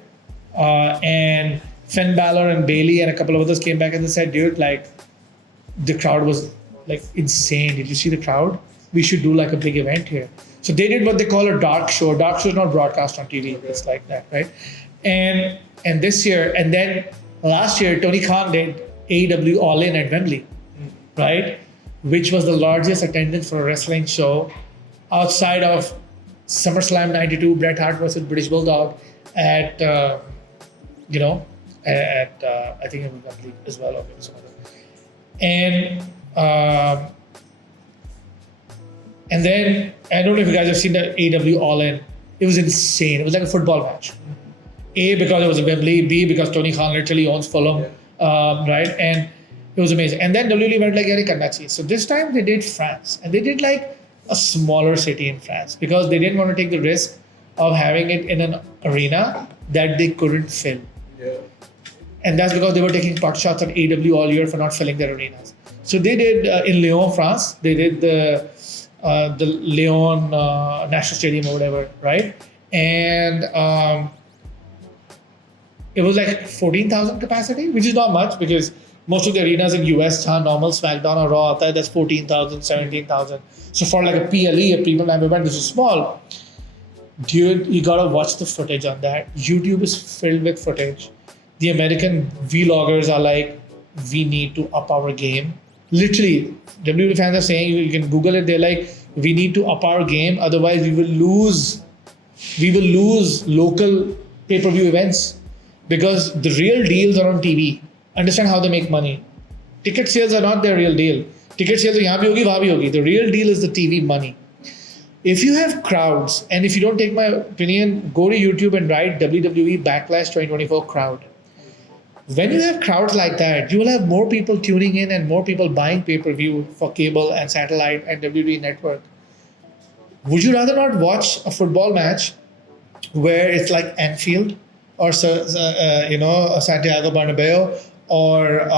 and Finn Balor and Bailey and a couple of others came back and they said, "Dude, like, the crowd was like insane. Did you see the crowd? We should do like a big event here." So they did what they call a dark show. Dark show is not broadcast on TV. It's like that, right? And this year, and then last year, Tony Khan did AEW All In at Wembley, right? Which was the largest attendance for a wrestling show outside of SummerSlam '92, Bret Hart versus British Bulldog at I think it was Wembley as well, or maybe some other. And then I don't know if you guys have seen the AEW All In. It was insane. It was like a football match. A, because it was a Wembley. B, because Tony Khan literally owns Fulham, right? And it was amazing. And then WWE went like, "Yari karna chahiye." So this time they did France, and they did like a smaller city in France because they didn't want to take the risk of having it in an arena that they couldn't fill. Yeah. And that's because they were taking pot shots at AEW all year for not filling their arenas. So they did in Lyon, France. They did the Lyon National Stadium or whatever, right? And it was like 14,000 capacity, which is not much because most of the arenas in US, normal SmackDown or Raw, that's 14,000, 17,000. So for like a PLE, a premium live event, this is small. Dude, you gotta watch the footage on that. YouTube is filled with footage. The American vloggers are like, "We need to up our game." Literally, WWE fans are saying, you can Google it, they're like, "We need to up our game, otherwise we will lose local pay-per-view events because the real deals are on TV. Understand how they make money. Ticket sales are not their real deal. Ticket sales are yahan bhi hogi, wahan bhi hogi. The real deal is the TV money. If you have crowds, and if you don't take my opinion, go to YouTube and write WWE Backlash 2024 crowd. When you have crowds like that, you will have more people tuning in and more people buying pay-per-view for cable and satellite and WWE network. Would you rather not watch a football match where it's like Anfield or Santiago Bernabeu or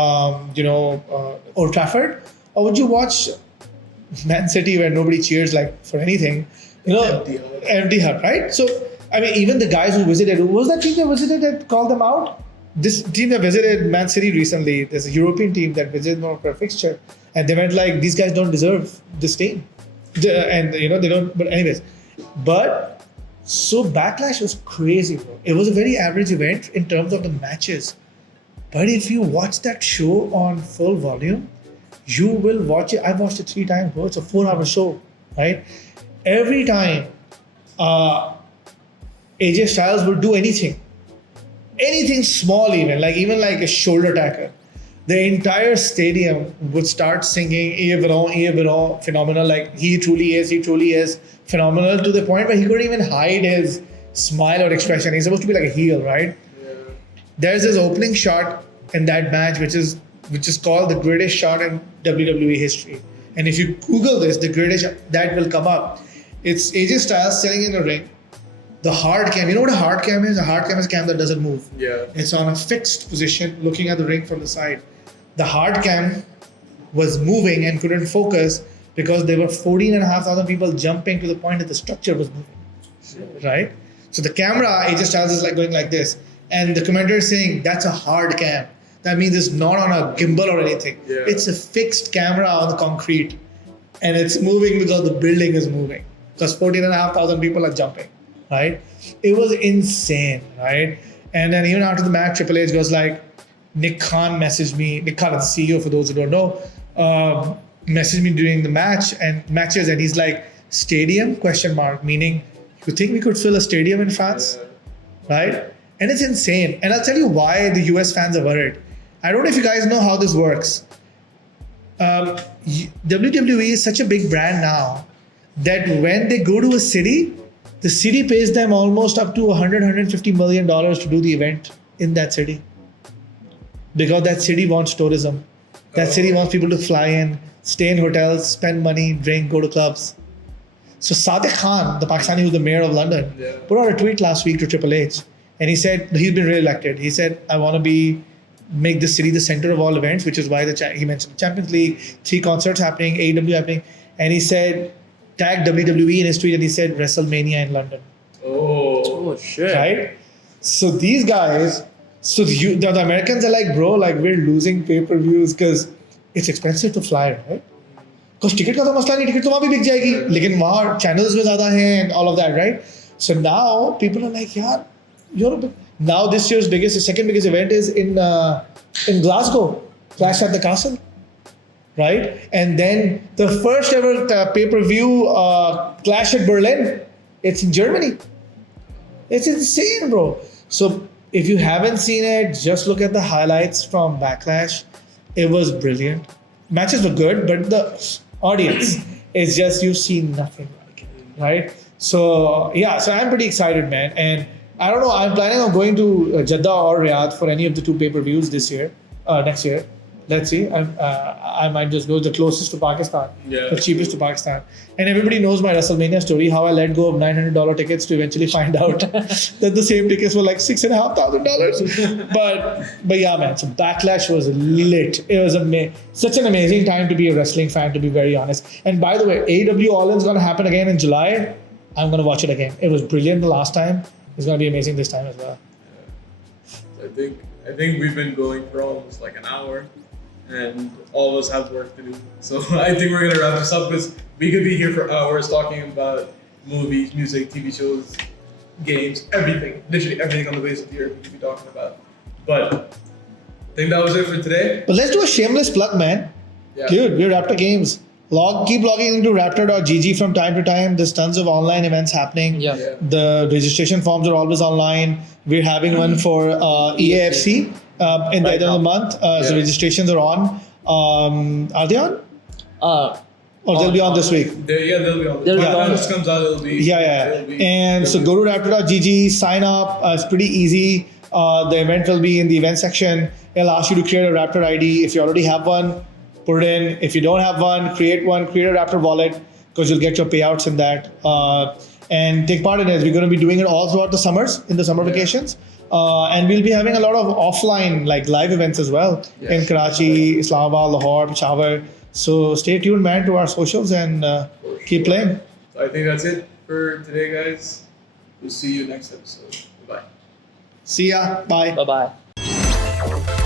Old Trafford, or would you watch Man City where nobody cheers like for anything? Empty hut, right? So I mean, even the guys who visited, who was that team that visited that called them out? This team that visited Man City recently, there's a European team that visited them for a fixture, and they went like, "These guys don't deserve this team," and they don't. But anyways, so Backlash was crazy, bro. It was a very average event in terms of the matches, but if you watch that show on full volume, you will watch it. I've watched it 3 times, bro. It's a 4-hour show, right? Every time AJ Styles would do anything small, even like a shoulder tackle, the entire stadium would start singing "Iye phenomenal," like he truly is phenomenal, to the point where he couldn't even hide his smile or expression. He's supposed to be like a heel, right? Yeah. There's this opening shot in that match which is called the greatest shot in WWE history. And if you Google this, the greatest shot, that will come up. It's AJ Styles sitting in the ring. The hard cam, you know what a hard cam is? A hard cam is a cam that doesn't move. Yeah. It's on a fixed position looking at the ring from the side. The hard cam was moving and couldn't focus because there were 14,500 people jumping to the point that the structure was moving. Right? So the camera, AJ Styles is like going like this. And the commentator is saying, "That's a hard cam." That means it's not on a gimbal or anything. Yeah. It's a fixed camera on the concrete. And it's moving because the building is moving. Because 14,500 people are jumping. Right? It was insane, right? And then even after the match, Triple H goes like, Nick Khan messaged me. Nick Khan is the CEO, for those who don't know, messaged me during the matches, and he's like, "Stadium?" ? Meaning, you think we could fill a stadium in France, right? And it's insane. And I'll tell you why the US fans are worried. I don't know if you guys know how this works. WWE is such a big brand now that when they go to a city, the city pays them almost up to $150 million to do the event in that city. Because that city wants tourism. That city wants people to fly in, stay in hotels, spend money, drink, go to clubs. So Sadiq Khan, the Pakistani who's the mayor of London, put out a tweet last week to Triple H. and he said he's been re-elected. He said, I want to make this city the center of all events, which is why he mentioned the Champions League, 3 concerts happening, AEW happening, and he said, tag WWE in his tweet, and he said WrestleMania in London. Oh shit! Right? So these guys, the Americans are like, bro, like we're losing pay-per-views because it's expensive to fly, right? Because ticket का तो मसला नहीं, ticket तो वहाँ भी बिक जाएगी, लेकिन वहाँ channels में ज़्यादा हैं and all of that, right? So now people are like, यार, Europe. Now this year's second biggest event is in Glasgow, Clash at the Castle, right? And then the first ever pay-per-view Clash at Berlin, it's in Germany. It's insane, bro. So if you haven't seen it, just look at the highlights from Backlash. It was brilliant. Matches were good, but the audience is just, you've seen nothing like it, right? So yeah, so I'm pretty excited, man. And I don't know, I'm planning on going to Jeddah or Riyadh for any of the 2 pay-per-views next year. Let's see. I might just go the closest to Pakistan, the cheapest to Pakistan. And everybody knows my WrestleMania story, how I let go of $900 tickets to eventually find out that the same tickets were like $6,500. But yeah, man, so Backlash was lit. It was such an amazing time to be a wrestling fan, to be very honest. And by the way, AEW All-In's going to happen again in July. I'm going to watch it again. It was brilliant the last time. It's going to be amazing this time as well. Yeah. I think we've been going for almost like an hour, and all of us have work to do. So I think we're gonna wrap this up because we could be here for hours talking about movies, music, TV shows, games, everything. Literally everything on the face of the earth we could be talking about. But I think that was it for today. But let's do a shameless plug, man. Yeah. Dude, we're Raptor Games. Keep logging into raptor.gg from time to time. There's tons of online events happening. Yeah. The registration forms are always online. We're having one for EAFC in the end of the month. So registrations are on. Are they on? Or they'll be on this week? They'll be on. When this comes out, it'll be. Yeah. And so go to raptor.gg, sign up. It's pretty easy. The event will be in the event section. It'll ask you to create a Raptor ID. If you already have one, put it in. If you don't have one, create one. Create a Raptor wallet because you'll get your payouts in that. And take part in it. We're going to be doing it all throughout the summers, in the summer vacations. And we'll be having a lot of offline, like live events as well in Karachi, Islamabad, Lahore, Peshawar. So stay tuned, man, to our socials and keep playing. So I think that's it for today, guys. We'll see you next episode. Bye. See ya. Bye. Bye-bye.